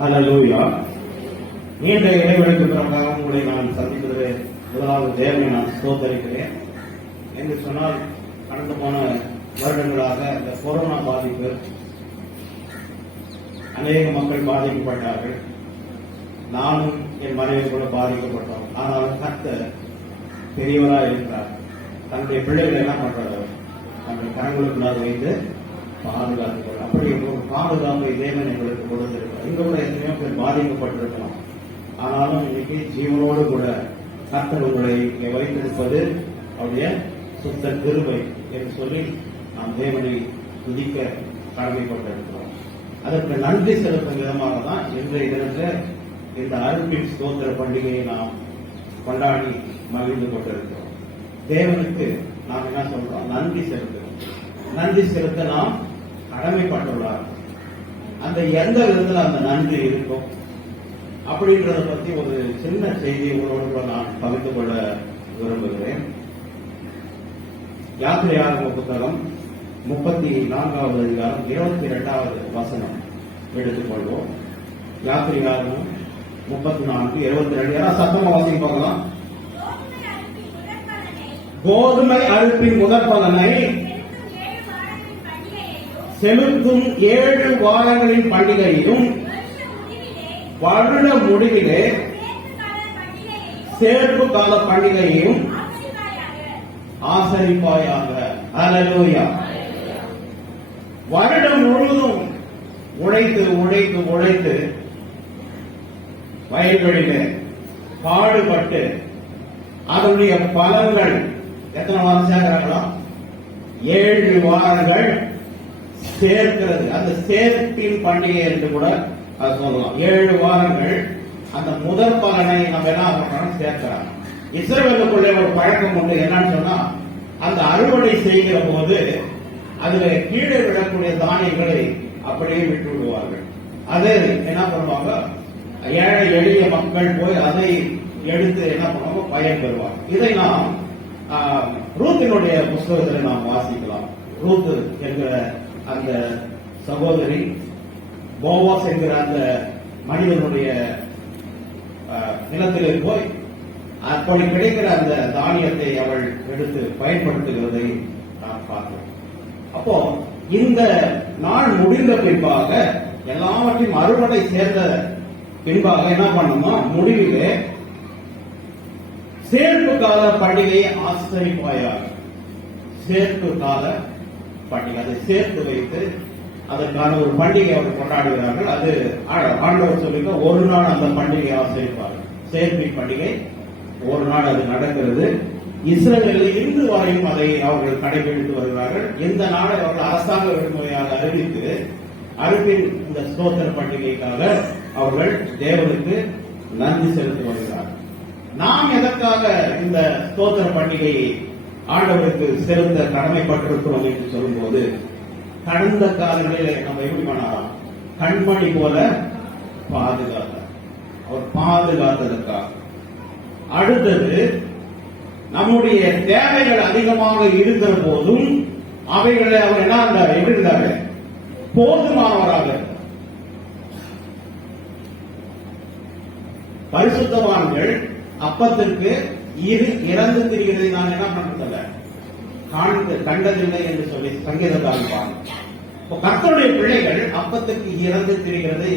ஹல்லேலூயா. நீண்ட இடைவெளிக்கு பிறகாக உங்களை நான் சந்திப்பது முதலாவது தேவனை நான் ஸ்தோத்தரிக்கிறேன். என்று சொன்னால் கடந்து போன வருடங்களாக இந்த கொரோனா பாதிப்பு அநேக மக்கள் பாதிக்கப்பட்டார்கள். நானும் என் மனைவி கூட பாதிக்கப்பட்டோம். ஆனாலும் கர்த்தர் பெரியவராக இருக்கிறார். தன்னுடைய பிள்ளைகள் என்ன பண்றாரு? தன்னுடைய கரங்களுக்குள்ளாக வைத்து பாதுகாத்துக்கள். அப்படி ஒரு பாதுகாப்பை தேவன் எங்களுக்கு கொடுத்திருக்கிறார். இங்க கூட எத்தனையோ பேர் பாதிக்கப்பட்டிருக்கலாம். ஆனாலும் இன்னைக்கு ஜீவனோடு கூட கர்த்தர் உங்களை இங்கே வைத்திருப்பது அவருடைய சுத்த கிருபை என்று சொல்லி நாம் தேவனை துதிக்க கடமைப்பட்டிருக்கிறோம். அதற்கு நன்றி செலுத்தும் விதமாக தான் இன்றைய தினத்தில் இந்த அருட்பின் ஸ்தோத்திர பண்டிகையை நாம் கொண்டாடி மகிழ்ந்து கொண்டிருக்கிறோம். தேவனுக்கு நாம் என்ன சொல்றோம்? நன்றி செலுத்துகிறோம். நன்றி செலுத்த நாம் கடமைப்பட்டுள்ளார். அந்த எந்த விதத்தில் அந்த நன்றி இருக்கும் அப்படின்றத பத்தி ஒரு சின்ன செய்தி உங்களோடு நான் பகிர்ந்து கொள்ள விரும்புகிறேன். யாத்திரையாகம புத்தகம் 34வது அதிகாரம் 22வது வசனம் எடுத்துக்கொள்வோம். யாத்திரையாகமம் 34:22. யாராவது சத்தமா வாசிக்க பார்க்கலாம். கோதுமை அறுப்பின் முதற் பலனை செலுத்தும் 7 வாரங்களின் பண்டிகையும் வருட முடிவிலே சேர்ப்பு கால பண்டிகையையும் ஆசரிப்பாயாக. ஹல்லேலூயா. வருடம் முழுவதும் உழைத்து உழைத்து உழைத்து வயல்களிலே பாடுபட்டு அதனுடைய பலன்கள் எத்தனை வாரம் சேர்க்கிறாங்களா? 7 வாரங்கள் சேர்க்கிறது. அந்த சேர்ப்பின் பண்டிகை என்று கூட அது சொல்லலாம். 7 வாரங்கள் அந்த முதற் பலனை நம்ம என்ன பண்றோம்? சேர்க்கிறாங்க. இஸ்ரவேலுக்குள்ளே ஒரு பழக்கம் உண்டு. என்னன்னு சொன்னா, அந்த அறுவடை செய்கிற போது அதுல கீழே விடக்கூடிய தானியங்களை அப்படியே விட்டு விடுவார்கள். அது என்ன பண்ணுவாங்க? ஏழை எளிய மக்கள் போய் அதை எடுத்து என்ன பண்ணுவாங்க? பயன் பெறுவாங்க. இதை நாம் ரூத்தினுடைய புஸ்தகத்தில் நாம் வாசிக்கலாம். ரூத் என்கிற அந்த சகோதரி போவாஸ் என்கிற அந்த மனிதனுடைய நிலத்திலே போய் அப்படி கிடைக்கிற அந்த தானியத்தை அவள் எடுத்து பயன்படுத்துகிறதை நாம் பார்க்கிறோம். அப்போ இந்த நாள் முடிந்த பின்பாக எல்லாவற்றையும் அறுவடை சேர்ந்த பின்பாக என்ன பண்ணணுமா? முடிவிலே சேர்ப்பு கால பண்டிகையை ஆசரிப்பாயாக. சேர்ப்பு கால பண்டிகை, அதை சேர்த்து வைத்து அதற்கான ஒரு பண்டிகை அவர் கொண்டாடுகிறார்கள். அது ஆண்டவர் சொல்லிக்க ஒரு நாள் அந்த பண்டிகை ஆசரிப்பார்கள். சேர்ப்பின் பண்டிகை ஒரு நாள் அது நடக்கிறது. இஸ்ரவேலில் இன்று வரையும் அதை அவர்கள் கடைபிடித்து வருகிறார்கள். இந்த நாளை அவர்கள் அரசாங்க விடுமுறையாக அறிவித்து அறுப்பின் இந்த ஸ்தோத்திர பண்டிகைக்காக அவர்கள் தேவனுக்கு நன்றி செலுத்தி வருகிறார்கள். நாம் எதற்காக இந்த ஸ்தோத்திர பண்டிகையை ஆண்டவருக்கு செலுத்த கடமைப்பட்டிருக்கிறோம் என்று சொல்லும்போது, கடந்த காலங்களில் நம்ம எப்படி பண்ணலாம்? கண்மணி போல பாதுகாத்தார். அவர் பாதுகாத்ததற்காக. அடுத்தது, நம்முடைய தேவைகள் அதிகமாக இருக்கிற போதும் அவைகளை அவர் என்ன இருந்தார்? எப்படி இருந்தாரு? போதுமானவராக. பரிசுத்தவான்கள் அப்பத்திற்கு இறந்து திரிகிறதை நான் என்ன பண்றதில்ல, கண்டதில்லை என்று சொல்லி சங்கீதக்காரன் பாருங்க. கர்த்தருடைய பிள்ளைகள் அப்பத்துக்கு இறந்து திரிகிறதை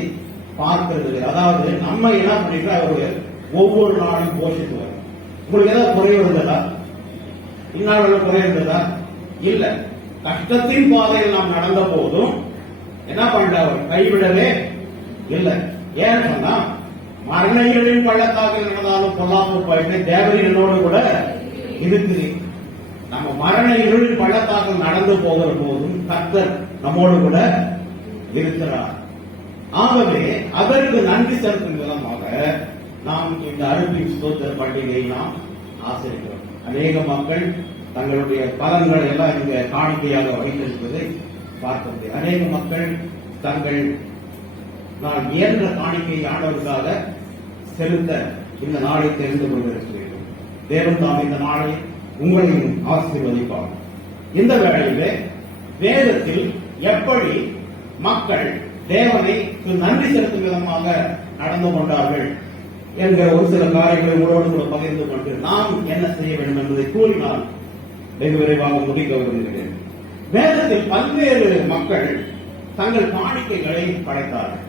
பார்க்கிறது. அதாவது நம்ம என்ன பண்ணிட்டு அவருடைய ஒவ்வொரு நாளும் போஷிக்குவார். உங்களுக்கு ஏதாவது குறை இருந்ததா? இந்நாள் குறை இருந்ததா? இல்ல. கஷ்டத்தின் பாதையில் நாம் நடந்த போதும் என்ன பண்றவர்? கைவிடவே இல்லை. ஏன்னு சொன்னா, மரணைகளின் பள்ளத்தாக நடந்தாலும் பொல்லாப்பு போயிட்டு தேவரின் என்னோடு கூட இருக்குது. நம்ம மரண இருளின் பள்ளத்தாக நடந்து போகிற போதும் கர்த்தர் நம்மோடு கூட இருக்கிறார். ஆகவே அதற்கு நன்றி செலுத்தும் விதமாக நாம் இந்த அறுப்பின் ஸ்தோத்திர பண்டிகையை நாம் ஆசரிக்கிறோம். அநேக மக்கள் தங்களுடைய பலன்களை எல்லாம் இங்க காணிக்கையாக வைத்திருப்பதை பார்க்கிறது. அநேக மக்கள் தங்கள் நான் இயன்ற காணிக்கையை ஆண்டவருக்காக செலுத்த இந்த நாளை தெரிந்து கொண்டிருக்கிறீர்கள். தேவன் தாம் இந்த நாளை உங்களையும் ஆசீர்வதிப்பார். இந்த வேளையிலே வேதத்தில் எப்படி மக்கள் தேவனை நன்றி செலுத்தும் விதமாக நடந்து கொண்டார்கள் என்கிற ஒரு சில காரியங்களை உங்களோடு கூட பகிர்ந்து கொண்டு நாம் என்ன செய்ய வேண்டும் என்பதை கூறி நான் வெகு விரைவாக முடிக்க விரும்புகிறேன். வேதத்தில் பல்வேறு மக்கள் தங்கள் காணிக்கைகளை படைத்தார்கள்.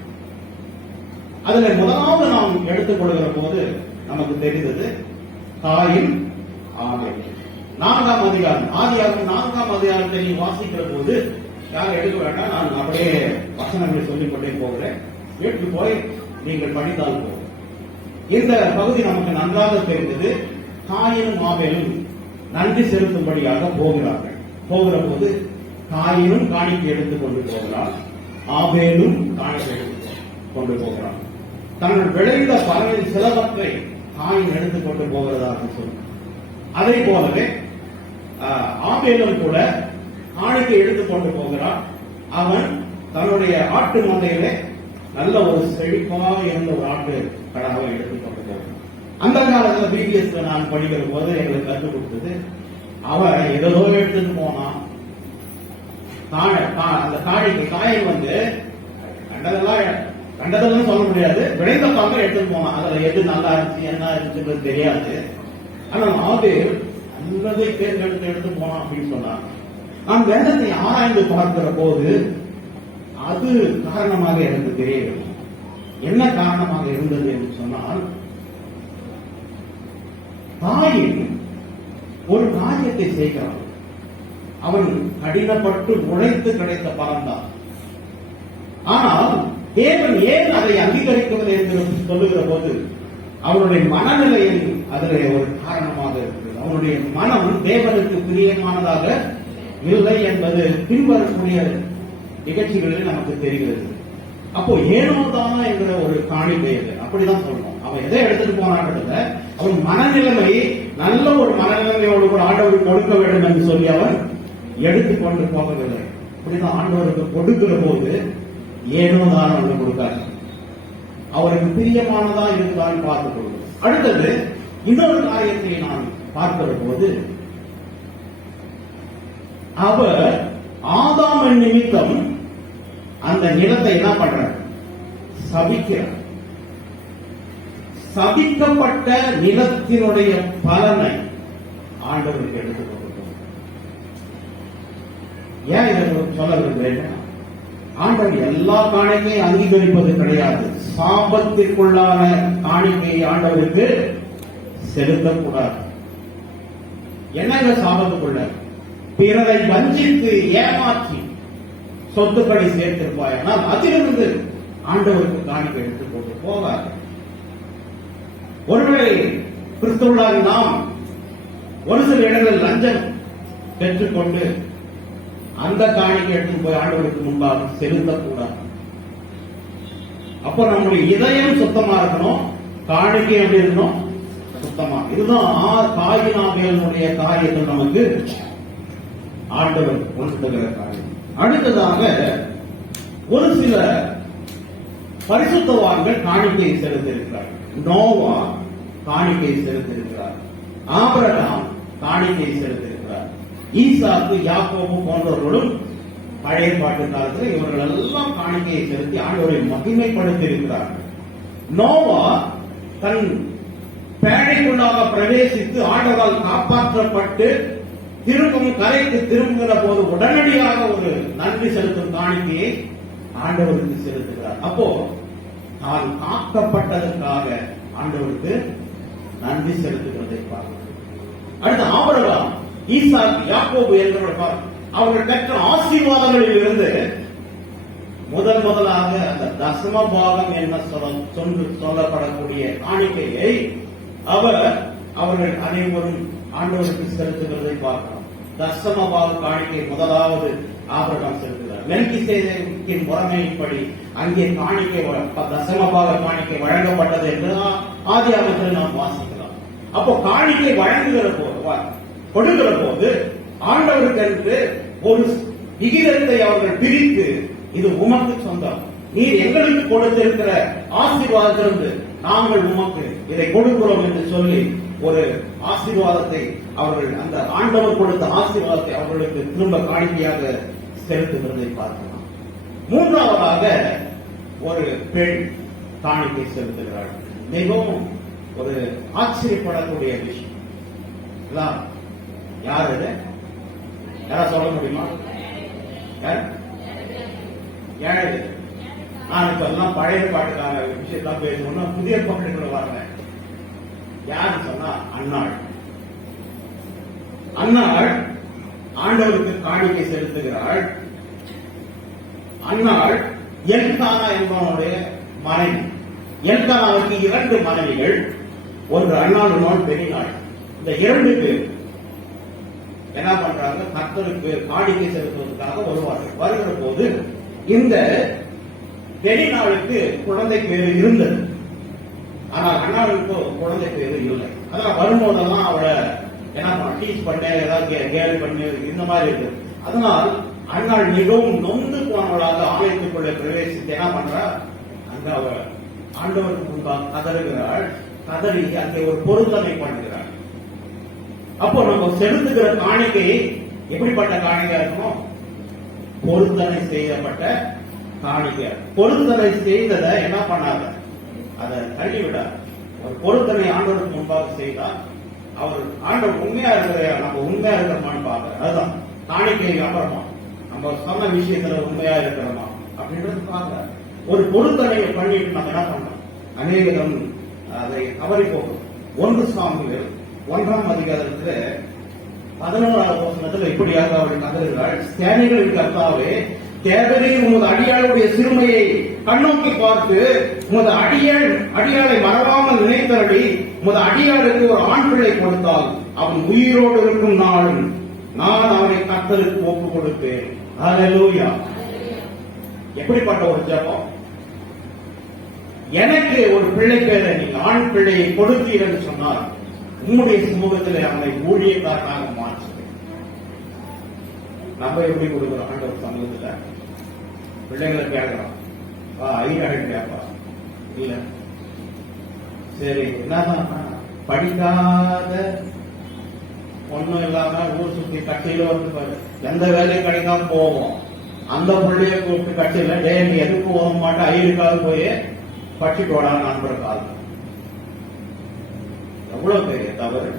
அதில் முதலாவது நாம் எடுத்துக் கொள்கிற போது நமக்கு தெரிந்தது காயின் ஆபேல். 4ஆம் அதிகாரம், ஆதியாகமம் 4ஆம் அதிகாரத்தை நீ வாசிக்கிற போது யாரும் எடுக்க வேண்டாம், நான் அப்படியே வசனங்களை சொல்லிக் கொண்டே போகிறேன். வீட்டுக்கு போய் நீங்கள் படித்தால் போகும். இந்த பகுதி நமக்கு நன்றாக தெரிந்தது. காயினும் ஆபேலும் நன்றி செலுத்தும்படியாக போகிறார்கள். போகிற போது காயினும் காணிக்கை எடுத்துக் கொண்டு போகிறார், ஆபேலும் காணிக்கை எடுத்து கொண்டு போகிறார். தங்கள் விளைந்த பலனின் சிலவற்றை காயின் எடுத்துக் கொண்டு போகிறதாக சொல்லி, அதே போலவே ஆபேலும் கூட காணிக்கை எடுத்துக் கொண்டு போகிறார். அவன் தன்னுடைய ஆட்டு மந்தையிலே நல்ல ஒரு செழிப்பா இருந்த ஒரு ஆட்டு கடாவை எடுத்துக் கொண்டு போகிறான். அந்த காலத்துல பிபிஎஸ்ல நான் படிக்கிற போது எங்களுக்கு கற்றுக் கொடுத்தது, அவன் ஏதோ எடுத்துட்டு போனான். அந்த காயின் வந்து கண்டதெல்லாம் சொல்ல முடியாது, விளைந்த பாங்க எடுத்துட்டு போனான். அதுல எது நல்லா இருந்துச்சு என்ன இருந்துச்சுன்றது தெரியாது. ஆனா ஆபேல் நல்லதை தேர்ந்தெடுத்து எடுத்து போனான் அப்படின்னு சொன்னான். நான் வேதத்தை ஆராய்ந்து பார்க்கிற போது அது காரணமாக எனக்கு தெரியவில்லை. என்ன காரணமாக இருந்தது என்று சொன்னால், காயின் ஒரு காரியத்தை செய்கிறான். அவன் கடினப்பட்டு உழைத்து கிடைத்த பலன்தான். ஆனால் தேவன் ஏன் அதை அங்கீகரிக்கவில்லை என்று சொல்லுகிற போது அவனுடைய மனநிலையில் அதில் ஒரு காரணமாக இருக்கிறது. அவனுடைய மனம் தேவனுக்கு பிரியமானதாக இல்லை என்பது பின்வரக்கூடிய நிகழ்ச்சிகளில் நமக்கு தெரிகிறது. அப்போ ஏனோதானா என்கிற ஒரு காணிக்கை அப்படிதான் சொல்லணும். அவன் எதை எடுத்துட்டு போனான்றதுல அவன் மனநிலைமை நல்ல ஒரு மனநிலைமையோடு கூட ஆண்டவருக்கு கொடுக்க வேண்டும் என்று சொல்லி அவன் எடுத்துக்கொண்டு போகவில்லை. அப்படிதான் ஆண்டவருக்கு கொடுக்கிற போது ஏனோதான் அவனுக்கு கொடுக்காது, அவருக்கு பிரியமானதா இருந்தால் பார்த்துக் கொள்வது. அடுத்தது இன்னொரு காரியத்தை நான் பார்க்கிற போது, அவர் ஆதாமின் நிமித்தம் அந்த நிலத்தை என்ன பண்றார்? சபிக்கிறார். சபிக்கப்பட்ட நிலத்தினுடைய பலனை ஆண்டவருக்கு எடுத்துக் கொண்டு ஏன் இதை சொல்ல விரும்புகிறேன்? ஆண்டவர் எல்லா காணிக்கையும் அங்கீகரிப்பது கிடையாது. சாபத்திற்குள்ளான காணிக்கையை ஆண்டவருக்கு செலுத்தக்கூடாது. என்னங்க சாபத்துக்குள்ள? பிறரை வஞ்சித்து ஏமாற்றி சொத்துக்களை சேர்த்திருப்பாய், ஆனால் அதிலிருந்து ஆண்டவருக்கு காணிக்கை எடுத்துக் கொண்டு போவார். ஒருவேளை கிறிஸ்தவர்களாக நாம் ஒரு சில இடங்களில் லஞ்சம் பெற்றுக்கொண்டு அந்த காணிக்கை எடுத்து போய் ஆண்டவருக்கு முன்பாக செலுத்தக்கூடாது. அப்ப நம்முடைய இதயம் சுத்தமா இருக்கணும், காணிக்கை எப்படி இருக்கணும்? சுத்தமா. இதுதான் காயினாவியனுடைய காரியத்தில் நமக்கு ஆண்டவர் உணர்த்துகிற காரியம். அடுத்ததாக ஒரு சில பரிசுத்தவான்கள் காணிக்கையை செலுத்தியிருக்கிறார். நோவா காணிக்கையை செலுத்தியிருக்கிறார், ஆபிரகாம் காணிக்கையை செலுத்தியிருக்கிறார், ஈசாக்கு, யாக்கோபு போன்றவர்களும் பழைய பாட்டு காலத்தில் இவர்கள் எல்லாம் காணிக்கையை செலுத்தி ஆண்டவரை மகிமைப்படுத்தி இருக்கிறார்கள். நோவா தன் பேழைக்குள்ளாக பிரவேசித்து ஆண்டவரால் காப்பாற்றப்பட்டு திரும்பும் கரைக்கு திரும்புகிற போது உடனடியாக ஒரு நன்றி செலுத்தும் காணிக்கையை ஆண்டவருக்கு செலுத்துகிறார். அப்போ நான் காக்கப்பட்டதற்காக ஆண்டவருக்கு நன்றி செலுத்துகிறதை பார்க்கிறோம். அடுத்து ஆபிரகாம், ஈசாக்கு, யாக்கோபு என்பவர்கள் அவர்கள் பெற்ற ஆசீர்வாதங்களில் இருந்து முதலாக அந்த தசம பாகம் என்ன சொல்லப்படக்கூடிய காணிக்கையை அவர்கள் அனைவரும் ஆண்டவருக்கு செலுத்துகிறதை பார்க்கலாம். தசம பாக காணிக்கை முதலாவது ஆபிரகாம் செலுத்துகிறார். மெல்கிசேதேக்கின் முறைமையின்படி அங்கே காணிக்கை தசம பாக காணிக்கை வழங்கப்பட்டது என்று ஆதியாகமத்தில் நாம் வாசிக்கலாம். அப்போ காணிக்கை வழங்குகிற போது கொடுக்கிற போது ஆண்டவருக்கு என்று ஒரு விகிதத்தை அவர்கள் பிரித்து இது உமக்கு சொந்தம், நீர் எங்களுக்கு கொடுத்திருக்கிற ஆசீர்வாதத்திலிருந்து நாங்கள் உமக்கு இதை கொடுக்கிறோம் என்று சொல்லி ஒரு ஆசீர்வாதத்தை அவர்கள் அந்த ஆண்டவர் கொடுத்த ஆசீர்வாதத்தை அவர்களுக்கு திரும்ப காணிக்கையாக செலுத்துகிறதை பார்க்கலாம். மூன்றாவதாக ஒரு பெண் காணிக்கை செலுத்துகிறாள். மிகவும் ஒரு ஆச்சரியப்படக்கூடிய விஷயம். யார் இது? யாரா சொல்ல முடியுமா? ஏழை. நான் இப்ப எல்லாம் பழைய பாட்டுக்கான விஷயத்தான் பேசணும். புதிய பாட்டுக்குள்ள வரல. யாரு சொன்னா அன்னாள். அன்னாள் ஆண்டவருக்கு காணிக்கை செலுத்துகிறாள். அன்னாள் எல்கானா என்பவனுடைய மனைவி. எல்கானாவுக்கு 2 மனைவிகள். ஒன்று அன்னாள், இன்னொன்று பெரினாள். இந்த 2 பேர் என்ன பண்றாங்க? கர்த்தருக்கு காணிக்கை செலுத்துவதற்காக வருவார்கள். வருகிற போது இந்த பெரினாளுக்கு குழந்தை பேரு இருந்தது. ஆனால் அண்ணாவுக்கு குழந்தை பேரு இல்லை. அதெல்லாம் வரும்போதெல்லாம் அவளை என்ன பண்ண, டீச் பண்ண, ஏதாவது கேலி பண்ணு, இந்த மாதிரி இருக்கு. அதனால் அண்ணாள் மிகவும் நொந்து போனவளாக ஆலயத்துக்குள்ள பிரவேசித்து என்ன பண்றா, அங்க அவள் ஆண்டவருக்கு முன்பாக கதறுகிறாள். கதறி அங்கே ஒரு பொருத்தனை பண்ணுகிறாள். அப்போ நம்ம செலுத்துகிற காணிக்கை எப்படிப்பட்ட காணிக்கை இருக்கணும்? பொருத்தனை செய்யப்பட்ட காணிக்கை. பொருத்தனை செய்ததை என்ன பண்ணாத, அதை தள்ளிவிடார். ஒரு பொருத்தனை ஆண்டவருக்கு முன்பாக செய்தால் அவர் ஆண்டவர் உண்மையா இருக்கிற, நம்ம உண்மையா இருக்கிறோமான்னு பார்க்க. அதுதான் காணிக்கை. அப்புறமா நம்ம சொன்ன விஷயத்துல உண்மையா இருக்கிறோமா அப்படின்றது பார்க்க. ஒரு பொருத்தனையை பண்ணிட்டு நம்ம என்ன பண்றோம்? அநேகம் அதை தவறி போகும். 1 சாமுவேல் 1ஆம் அதிகாரத்துல 11ஆவது வசனத்துல இப்படியாக அவள் கதறுகிறாள். சேனைகளின் கர்த்தாவே, தேவரீர் உமது அடியாளுடைய சிறுமையை கண்ணோக்கி பார்த்து உமது அடியாளை மறவாமல் நினைத்தபடி உமது அடியாளுக்கு ஒரு ஆண் பிள்ளை கொடுத்தால் அவன் உயிரோடு இருக்கும் நாளும் நான் அவனை கர்த்தருக்கு ஒப்பு கொடுப்பேன். ஹல்லேலூயா. எப்படிப்பட்ட ஒரு ஜெபம்! எனக்கு ஒரு பிள்ளை பேரை நீங்க ஆண் பிள்ளையை கொடுத்தீர் என்று சொன்னார், உம்முடைய சமூகத்தில் அவனை ஊழியக்காரனாக மாற்று. நம்ம எப்படி கொடுக்கிறோம்? ஆண்டவர் சமூகத்துல பிள்ளைங்களை கேட்கிறோம். ஐயாயிரம் கேட்பா இல்ல. சரி, என்னதான் படிக்காத ஒண்ணும் இல்லாம ஊர் சுத்தி கட்சியில வந்து எந்த வேலையும் கிடைக்காம போவோம். அந்த பிள்ளைய கூப்பிட்டு கட்சியில டே நீ எதுக்கு போக மாட்டேன், ஐயருக்காக போய் படிச்சுட்டு ஓடான்னு அனுப்புற காலம். எவ்வளவு பெரிய தவறு!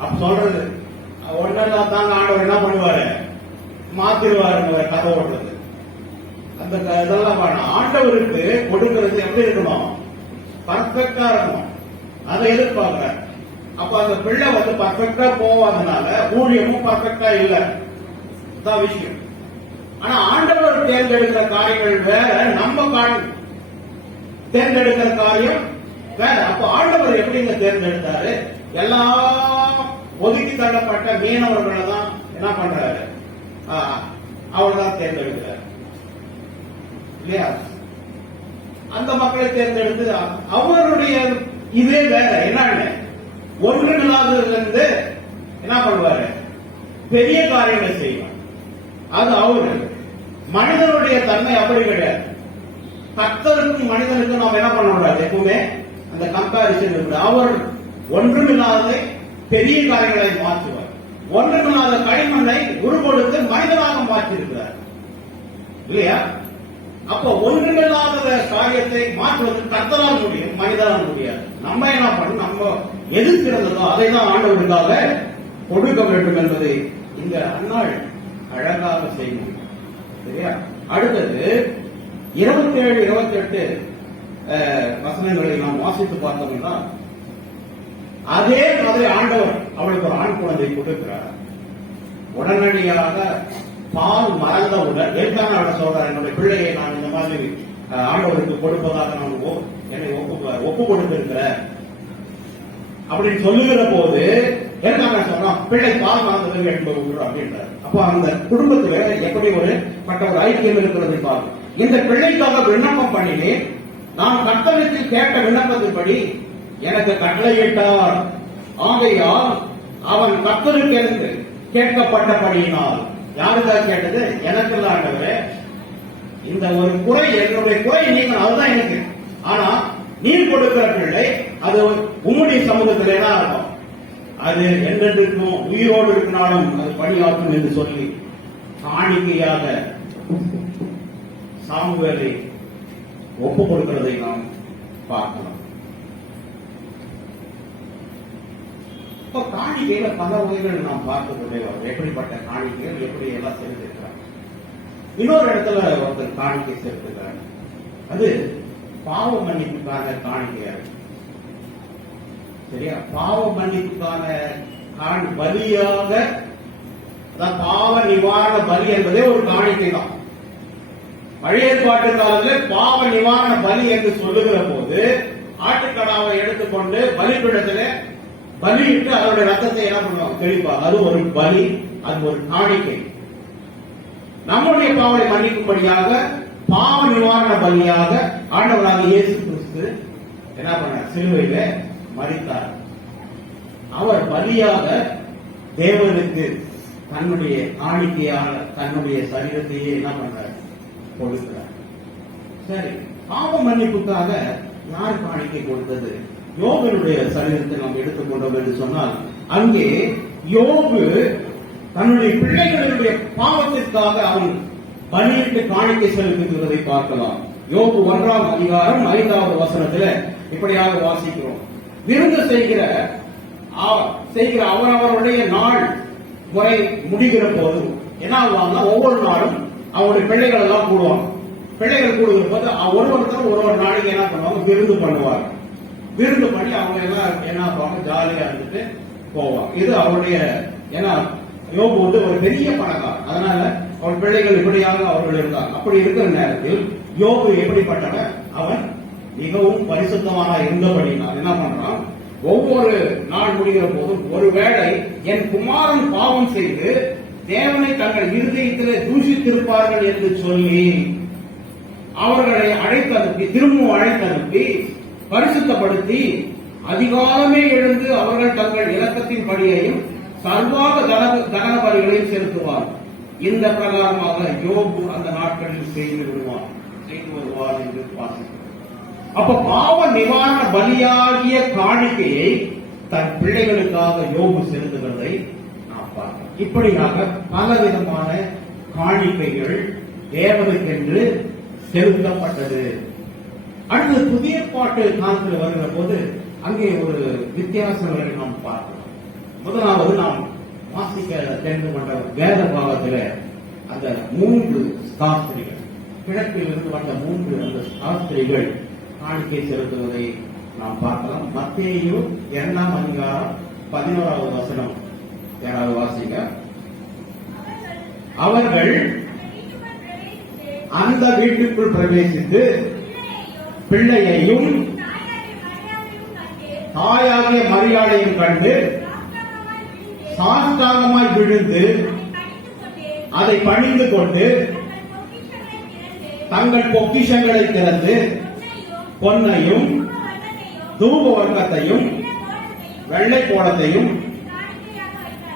அப்ப சொல்றது ஒன்னதான் தாங்க ஆண்டவர் என்ன பண்ணுவாரு? மாத்திருவாரு கதை ஓடுறது. அந்த இதெல்லாம் ஆண்டவருக்கு கொடுக்கிறது எப்படி இருக்கணும்? பர்ஃபெக்டா இருக்கணும். அதை எதிர்பார்க்கிறார். அப்ப அந்த பிள்ளை வந்து பர்ஃபெக்டா போவாதனால ஊழியமும் பர்ஃபெக்டா இல்ல. தான் விஷயம். ஆனா ஆண்டவர் தேர்ந்தெடுக்கிற காரியங்கள் வேற, நம்ம தேர்ந்தெடுக்கிற காரியம் வேற. அப்ப ஆண்டவர் எப்படிங்க தேர்ந்தெடுத்தாரு? எல்லாம் ஒதுக்கி தள்ளப்பட்ட மீனவர்களை தான் என்ன பண்றாரு? அவர் தான் தேர்ந்தெடுக்கிறார் இல்லையா? அந்த மக்களை தேர்ந்தெடுத்து அவருடைய இதே வேற. என்ன ஒன்றுமில்லாததிலிருந்து என்ன பண்ணுவாரு? பெரிய காரியங்களை செய்வார். அது அவரு. மனிதனுடைய தன்மை அப்படி கிடையாது. கர்த்தருக்கும் மனிதனுக்கும் நாம் என்ன பண்ண கூடாது? எப்பவுமே அந்த கம்பாரிசன் இருக்கு. அவர் ஒன்றுமில்லாததை பெரிய காரியங்களை மாற்றுவார். ஒன்றுமில்லாத களிமண்ணை உருவெடுத்து மனிதனாக மாற்றியிருக்கிறார் இல்லையா? அப்ப ஒன்றுமில்லாத காரியத்தை மாற்றுவது கர்த்தரால் முடியும், மனிதனால் முடியாது. நம்ம என்ன பண்ணணும்? நம்ம எது சிறந்ததோ அதை தான் ஆண்டவருக்காக கொடுக்க வேண்டும் என்பதை இந்த அன்னாள் அழகாக செய்யும். சரியா? அடுத்தது 27, 28 வசனங்களை நாம் வாசித்து பார்த்தோம்னா, அதே மாதிரி ஆண்டவர் அவளுக்கு ஒரு ஆண் குழந்தை கொடுக்கிறார். உடனடியாக பால் மறந்தவுடன் ஏற்கான அவட சொல்றார், என்னுடைய பிள்ளையை நான் இந்த மாதிரி ஆண்டவருக்கு கொடுப்பதாக நான் என்னை ஒப்பு கொடுத்திருக்கிறேன் அப்படின்னு சொல்லுகிற போது ஏற்கான சொல்றான், பிள்ளை பால் மறந்தது என்பது அப்படின்றார். அப்ப அந்த குடும்பத்துல எப்படி ஒரு ஐக்கியம் இருக்கிறது பாருங்க. இந்த பிள்ளைக்காக விண்ணப்பம் பண்ணினேன், நான் கர்த்தரிடத்தில் கேட்ட விண்ணப்பத்தின்படி எனக்கு கட்டளையிட்டார். ஆகையால் அவன் கர்த்தருக்கு கேட்கப்பட்டபடியினால். யாருக்காக கேட்டது? எனக்கு தான் ஆண்டவரே. இந்த ஒரு குறை, என்னுடைய குறை நீங்கள், அதுதான் எனக்கு. ஆனா நீர் கொடுக்கிற பிள்ளை அது உம்முடைய சமூகத்தில் என்ன இருக்கும்? அது என்றென்றைக்கும் உயிரோடு இருக்கிறாலும் அது பணியாற்றும் என்று சொல்லி காணிக்கையாக சாமுவேலை ஒப்பு கொடுக்கிறதை நாம் பார்க்கலாம். இப்ப காணிக்கையில பல வகைகள் நாம் பார்த்து கொண்டே வரோம். எப்படிப்பட்ட காணிக்கைகள் எப்படி எல்லாம் செலுத்திருக்கிறாங்க. இன்னொரு இடத்துல ஒருத்தர் காணிக்கை செலுத்துகிறார். அது பாவ மன்னிப்புக்கான காணிக்கையா இருக்கு. சரியா? பாவ மன்னிப்புக்கான பலியாக, பாவ நிவாரண பலி என்பதே ஒரு காணிக்கை தான். பழைய ஏற்பாட்டு காலத்தில் பாவ நிவாரண பலி என்று சொல்லுகிற போது ஆட்டுக்கடாவை எடுத்துக்கொண்டு பலிபீடத்திலே பலியிட்டு அதனுடைய ரத்தத்தை என்ன பண்ணுவாங்க? தெளிப்பாங்க. அது ஒரு பலி, அது ஒரு காணிக்கை. நம்முடைய பாவனை மன்னிக்கும்படியாக பாவ நிவாரண பலியாக ஆண்டவராக இயேசு கிறிஸ்து என்ன பண்ணார்? சிலுவையில மரித்தார். அவர் பலியாக தேவனுக்கு தன்னுடைய காணிக்கையாக தன்னுடைய சரீரத்தையே என்ன பண்றார்? கொடுக்கிறார். சரி, பாவ மன்னிப்புக்காக யார் காணிக்கை கொடுத்தது? யோபனுடைய சரீரத்தை நாம் எடுத்துக்கொண்டோம் என்று சொன்னால், அங்கே யோபு தன்னுடைய பிள்ளைகளுடைய பாவத்திற்காக அவன் பலியிட்டு காணிக்கை செலுத்துகிறதை பார்க்கலாம். யோபு 1ஆம் அதிகாரம் 5வது வசனத்தில் இப்படியாக வாசிக்கிறோம். விருந்து செய்கிற அவரவருடைய நாள் முறை முடிகிற போது என்ன ஆகுவாங்க? ஒவ்வொரு நாளும் அவருடைய பிள்ளைகள் எல்லாம் கூடுவாங்க. பிள்ளைகள் கூடுகிற போது ஒருவருத்தரும் ஒரு நாளைக்கு என்ன பண்ணுவாங்க? விருந்து பண்ணுவாங்க. விருந்து பண்ணி அவங்க எல்லாம் என்ன ஆகுவாங்க? ஜாலியா இருந்துட்டு போவாங்க. இது அவருடைய, ஏன்னா யோபு வந்து ஒரு பெரிய பணக்காரர். அதனால அவன் பிள்ளைகள் இப்படியாக அவர்கள் இருக்காங்க. அப்படி இருக்கிற நேரத்தில் யோபு எப்படிப்பட்டவன்? அவன் மிகவும் பரிசுத்தமாக இருந்தபடினால் என்ன பண்றான்? ஒவ்வொரு நாள் முடிகிற போதும், ஒருவேளை என் குமாரன் பாவம் செய்து தேவனை தங்கள் இருதயத்திலே தூஷித்திருப்பார்கள் என்று சொல்லி அவர்களை அழைத்தனுப்பி, திரும்பவும் அழைத்தனுப்பி பரிசுத்தப்படுத்தி அதிகாலமே எழுந்து அவர்கள் தங்கள் இலக்கத்தின் படியையும் சர்வாக தகன பலிகளையும் செலுத்துவார். இந்த பிரகாரமாக யோபு அந்த நாட்களில் செய்து வருவார் என்று வாசிக்கிறோம். அப்ப பாவ நிவாரண பலியாகிய காணிக்கையை தன் பிள்ளைகளுக்காக யோபு செலுத்துகிறதை நாம் பார்க்கிறோம். இப்படியாக பலவிதமான காணிக்கைகள் தேவனுக்கென்று செலுத்தப்பட்டது. அடுத்து புதிய பாட்டு காலத்தில் வருகிற போது அங்கே ஒரு வித்தியாசங்களை நாம் பார்க்கிறோம். முதலாவது நாம் வாசிக்க தெரிந்து கொண்ட வேத பாகத்தில் அந்த 3 சாஸ்திரிகள், கிழக்கில் இருந்து வந்த 3 அந்த சாஸ்திரிகள் காணிக்கை செலுத்துவதை நாம் பார்க்கலாம். மத்தேயு 2ஆம் அதிகாரம் 11வது வசனம் யாராவது வாசிக்க. அவர்கள் அந்த வீட்டுக்குள் பிரவேசித்து பிள்ளையையும் தாயாகிய மரியாதையும் கண்டு சாஷ்டாங்கமாய் விழுந்து அதை பணிந்து கொண்டு தங்கள் பொக்கிஷங்களை திறந்து பொன்னையும் தூப வர்க்கத்தையும் வெள்ளை கோலத்தையும்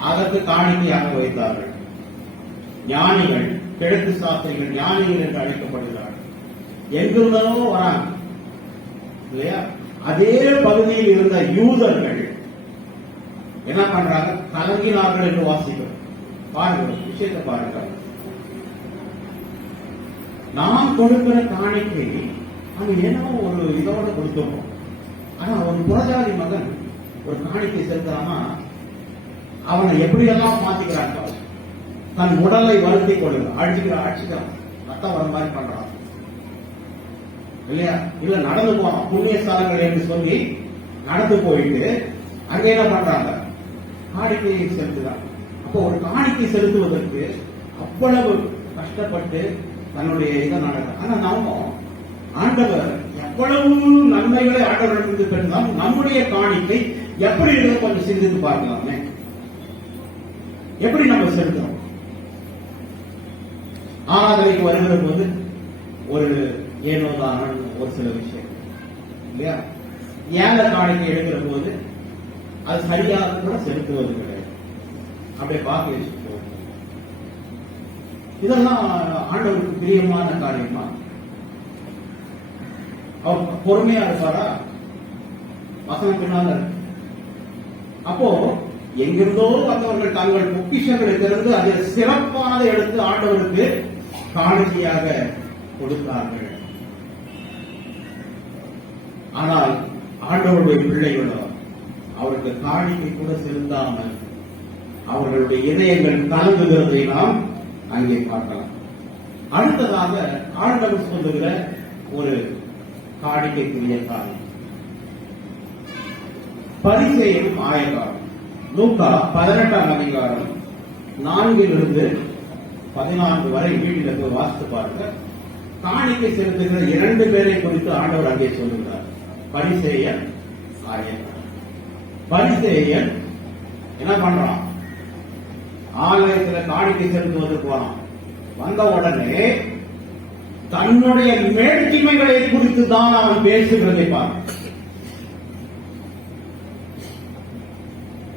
அதற்கு காணிக்கையாக வைத்தார்கள். ஞானிகள், கிழக்கு சாஸ்திரிகள் ஞானிகள் என்று அழைக்கப்படுகிறார்கள். எங்கிருந்தோ வராங்க இல்லையா? அதே பகுதியில் இருந்த யூதர்கள் என்ன பண்றாங்க? கலங்கினார்கள் என்று வாசிக்கிறோம். பாருங்க, விஷயத்தை பாருங்க. நாம் கொடுக்கிற காணிக்கை அது ஏன்னா ஒரு இதோட கொடுத்தோம். ஆனா ஒரு புறஜாதி மகன் ஒரு காணிக்கை செலுத்துறான்னா அவனை எப்படியெல்லாம் மாத்திக்கிறாங்க? தன் உடலை வருத்தி கொள்ளுங்க, அடிச்சுக்கிறான், ரத்தம் வர மாதிரி பண்றான் இல்லையா? இல்ல நடந்து போவான், புண்ணிய ஸ்தலங்கள் என்று சொல்லி நடந்து போயிட்டு அங்க என்ன பண்றாங்க? காணிக்கையை செலுத்துறாங்க. அப்போ ஒரு காணிக்கை செலுத்துவதற்கு அவ்வளவு கஷ்டப்பட்டு தன்னுடைய இதை நடக்கும். ஆனா நாம ஆண்டவர் எவ்வளவு நன்மைகளை ஆண்டவரிடமிருந்து பெற்றாலும் நம்முடைய காணிக்கை எப்படி இருக்கு கொஞ்சம் சிந்தித்து பார்க்கலாமே. எப்படி நம்ம செலுத்துறோம்? ஆராதனைக்கு வருகிற போது ஒரு ஏனோதான ஒரு சில விஷயம் இல்லையா? ஏழை காணிக்கை எடுக்கிற போது அது சரியாக கூட செலுத்துவது கிடையாது. அப்படியே பாக்கி வச்சுட்டு இதெல்லாம் ஆண்டவருக்கு பிரியமான காரியமா? அவர் பொறுமையா இருப்பாரா? வசனம் பின்னால அப்போ எங்கிருந்தோ வந்தவர்கள் தங்கள் பொக்கிஷங்களை திறந்து அதை சிறப்பானதை எடுத்து ஆண்டவருக்கு காணிக்கையாக கொடுத்தார்கள். ஆனால் ஆண்டவருடைய பிள்ளைகளோ அவருக்கு காணிக்கை கூட செலுத்தாமல் அவர்களுடைய இதயங்கள் கலங்குகிறதை நாம் அங்கே பார்க்கலாம். அடுத்ததாக ஆண்டவர் சொல்லுகிற ஒரு காணிக்கைக்குரிய காரியம் பரிசேயரும் ஆயக்காரும். லூக்கா 18ஆம் அதிகாரம் 4 to 14 வரை வீட்டில் போய் வாசித்து பாருங்க. காணிக்கை செலுத்துகிற 2 பேரை குறித்து ஆண்டவர் அங்கே சொல்லுகிறார். பரிசேயர், ஆயக்கார். பரிசேயர் என்ன பண்றான்? ஆலயத்தில் காணிக்கை செலுத்துவது போறான். வந்த உடனே தன்னுடைய மேட்டிமைகளை குறித்து தான் அவன் பேசுகிறதை பார்க்க.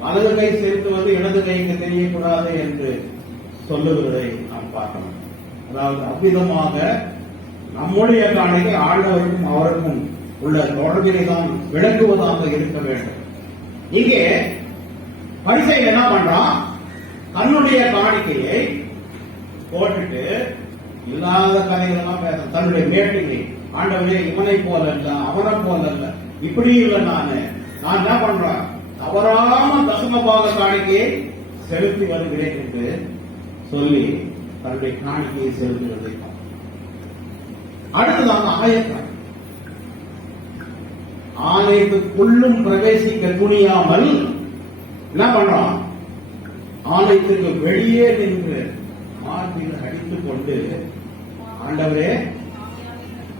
வலது கை செலுத்துவது இடது கைக்கு தெரியக்கூடாது என்று சொல்லுகிறதை நாம் பார்க்கணும். அதாவது அவ்விதமாக நம்முடைய காணிக்கை ஆண்டவருக்கும் அவருக்கும் உள்ள தொடர்பினை தான் விளக்குவதாக இருக்க வேண்டும். இங்கே பரிசேயன் என்ன பண்றான்? தன்னுடைய காணிக்கையை போட்டுட்டு இல்லாத கதைகளெல்லாம் பேச, தன்னுடைய மேட்டிமை, ஆண்டவரே இவனை போல அல்ல, அவனை போல அல்ல, இப்படி இல்லை, நான் என்ன பண்றேன், தவறாம தசமபாக காணிக்கையை செலுத்தி வருகிறேன் என்று சொல்லி தன்னுடைய காணிக்கையை செலுத்துவதை. அடுத்ததாக ஆயக்கார். ஆலயத்துக்குள்ளும் பிரவேசிக்க துணியாமல் என்ன பண்றான்? ஆலயத்திற்கு வெளியே நின்று மார்பில் அடித்துக் கொண்டு, ஆண்டவரே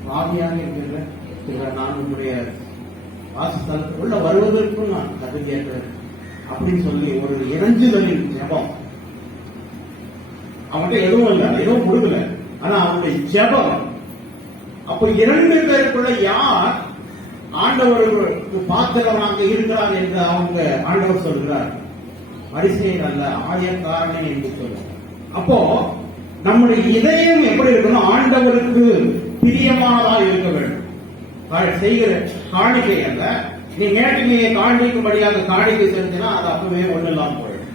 பாவியாக இருக்கிற நான் உங்களுடைய வாசஸ்தலத்துக்குள்ள வருவதற்கும் நான் தகுதியேற்கிறேன் அப்படின்னு சொல்லி ஒரு இறைஞ்சுதலின் ஜெபம். அவன்கிட்ட எதுவும் இல்லை, எதுவும் கொடுக்கல, ஆனா அவனுடைய ஜெபம். அப்போ 2 பேருக்குள்ள யார் ஆண்டவருக்கு பாத்திரமாக இருக்கிறார் என்று அவங்க ஆண்டவர் சொல்கிறார். பரிசேயர் அல்ல, ஆயக்காரனே என்று சொல்றார். அப்போ நம்முடைய இதயம் எப்படி இருக்கணும்? ஆண்டவருக்கு பிரியமானதா இருக்க வேண்டும். செய்கிற காணிக்கை அல்ல, நீ மேட்டிமையை காண்பிக்கும்படியாக காணிக்கை செலுத்தினா அது அப்பவே ஒண்ணு இல்லாம போயிடும்.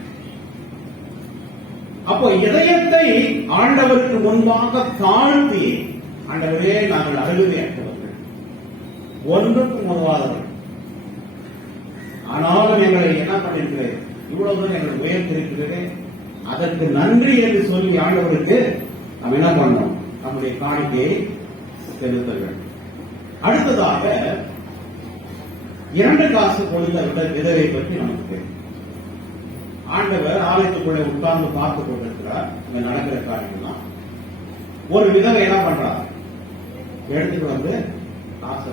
அப்போ இதயத்தை ஆண்டவருக்கு முன்பாக தாழ்த்தி, ஆண்டவரே நாங்கள் அழுகுதையற்றவர்கள், ஒன்றுக்கும் உதவாதவர்கள், ஆனாலும் எங்களை என்ன பண்ணிருக்கிறேன், இவ்வளவு தூரம் எங்களை உயர்த்திருக்கிறது, அதற்கு நன்றி என்று சொல்லி ஆண்டவருக்கு நாம் என்ன பண்ணோம்? நம்முடைய காணிக்கையை செலுத்த வேண்டும். அடுத்ததாக 2 காசு கொடுத்த விதவை பற்றி நமக்கு தெரியும். ஆண்டவர் ஆலயத்துக்குள்ளே உட்கார்ந்து பார்த்துக் கொண்டிருக்கிறார். இங்க நடக்கிற காரியம்லாம் ஒரு விதவை என்ன பண்றார்? எடுத்துட்டு வந்து காசை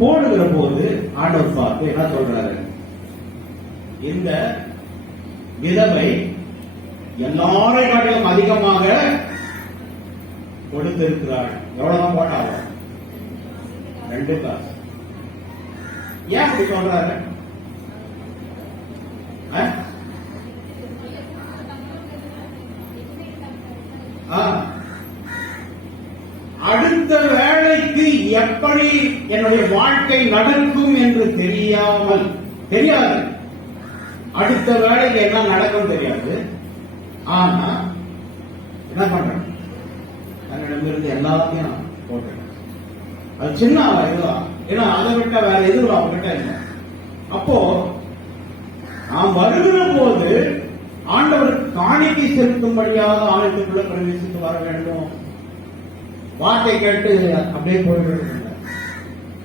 போடுகிற போது ஆண்டவர் பார்த்து என்ன சொல்றாரு? இந்த விதவை எல்லாரை காட்டிலும் அதிகமாக கொடுத்திருக்கிறாள். எவ்வளவுதான் போட்டாங்க? 2 காசு. ஏன் அப்படி சொல்றாரு? அடுத்த வேலைக்கு எப்படி என்னுடைய வாழ்க்கை நடக்கும் என்று தெரியாது. அடுத்த வேலைக்கு என்ன நடக்கும் தெரியாது. ஆனா என்ன பண்ற? தன்னிடமிருந்து எல்லாத்தையும் போட்டு, அது சின்ன இதுதான், ஏன்னா அதை விட்ட வேற எதுவும் அவங்ககிட்ட இல்லை. அப்போ நாம் வருகிற போது ஆண்டவர் காணிக்கை செலுத்தும்படியாக ஆலயத்துக்குள்ள பிரவேசித்து வர வேண்டும். வார்த்தை கேட்டு அப்படியே போய்விட,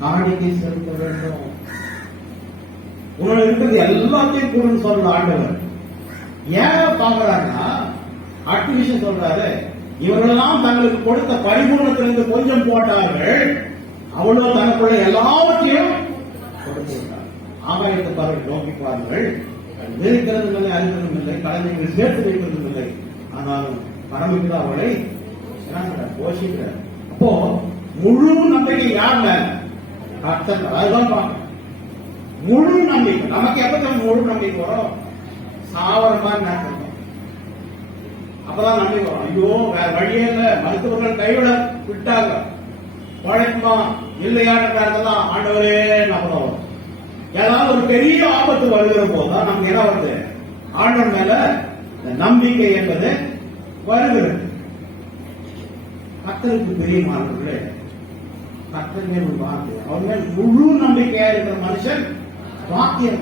காணிக்கை செலுத்த வேண்டும். உங்களோட இருக்கிறது எல்லாத்தையும் கூடன்னு சொல்ற ஆண்டவர் ஏன் பாக்குறாருன்னா, அடுத்த விஷயம் சொல்றாரு, இவர்களெல்லாம் தங்களுக்கு கொடுத்த பரிபூர்ணத்திலிருந்து கொஞ்சம் போட்டார்கள், அவ்வளவு தனக்குள்ள எல்லாவற்றையும் கொடுத்து விட்டார். ஆகாயத்தை பாருங்கள், நோக்கி பாருங்கள், இருக்கிறதும் இல்லை, அறிந்ததும் இல்லை, கலைஞர்கள் சேர்த்து வைக்கிறதும் இல்லை, ஆனாலும் பரமிக்கு அவளை போஷிக்கிறார். அப்போ முழு நம்பிக்கை யாருல? அதுதான் பார்க்க முழு நம்பிக்கை. நமக்கு எப்ப முழு நம்பிக்கை வரும்? சாவர மாதிரி நடக்கும், அப்பதான் நம்பிக்கை வரும். ஐயோ வேற வழியே இல்லை, மருத்துவர்கள் கைவிட விட்டாங்க, உழைக்குமா இல்லையான்றதான் ஆண்டவரே நம்பணும். ஏதாவது ஒரு பெரிய ஆபத்து வருகிற போதுதான் நமக்கு என்ன வருது? ஆண்டவர் மேல நம்பிக்கை என்பது வருகிறது. கர்த்தருக்கு பிரியமானவர்களே, கர்த்தர் வார்த்தை அவர் மேல் முழு நம்பிக்கையா இருக்கிற மனுஷன் வாக்கியம்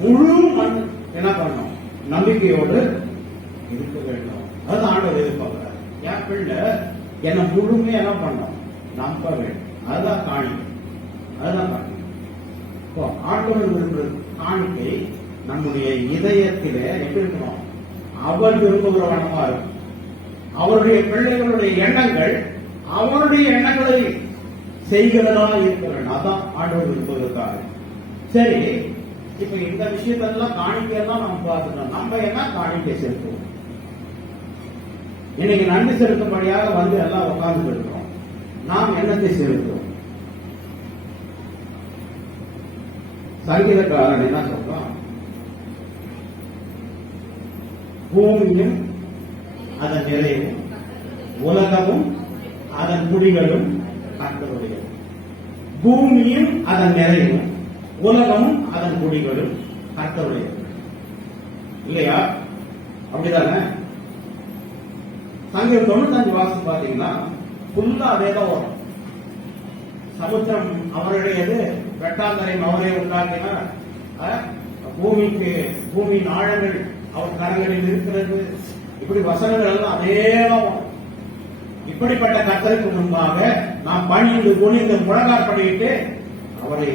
முழு என்ன பண்ணணும், நம்பிக்கையோடு இருக்க வேண்டும். அதுதான் ஆண்டவர் எதிர்பார்க்கிறார். என் பிள்ளை என்ன முழுமையா என்ன பண்ணணும், நம்ப வேண்டும். அதுதான் காணிக்கை, அதுதான் காணிக்கை. இப்போ ஆண்டவர் விரும்புகிற காணிக்கை நம்முடைய இதயத்திலே எப்படி இருக்கணும், அவர் விரும்புகிற வண்ணமா இருக்கும். அவருடைய பிள்ளைகளுடைய எண்ணங்கள் அவருடைய எண்ணங்களை செய்கிறதா இருக்க வேண்டும். அதான் ஆண்டவர் விரும்புவதற்காக. சரி, இப்ப இந்த விஷயத்தெல்லாம் காணிக்கையெல்லாம் நம்ம பார்த்துட்டோம். நம்ம என்ன காணிக்கை செலுத்துவோம்? இன்னைக்கு நன்றி செலுத்தும்படியாக வந்து எல்லாம் உட்கார்ந்து இருக்கிறோம். நாம் என்னத்தை செலுத்துவோம்? சங்கீதக்காரன் என்ன சொல்றோம்? பூமியும் அதன் நிறைவும் உலகமும் அதன் குடிகளும் கர்த்தருடையது. பூமியும் அதன் நிறைவும் உலகமும் அதன் குடிகளும் கர்த்தருடையது. இல்லையா? அப்படிதானே? சங்கீதம் 95 வாசம் பாத்தீங்கன்னா ஃபுல்லா அதேதான் வரும். சமுத்திரம் அவருடையது, வெட்டாந்தரையும் அவரே உண்டாக்கினார், பூமியின் ஆழங்கள் அவர் கரங்களில் இருக்கிறது. இப்படி வசனங்கள் எல்லாம் அதேதான். இப்படிப்பட்ட கர்த்தருக்கு முன்பாக நாம் பணிந்து குனிந்து முழங்கால் பண்ணிட்டு அவரை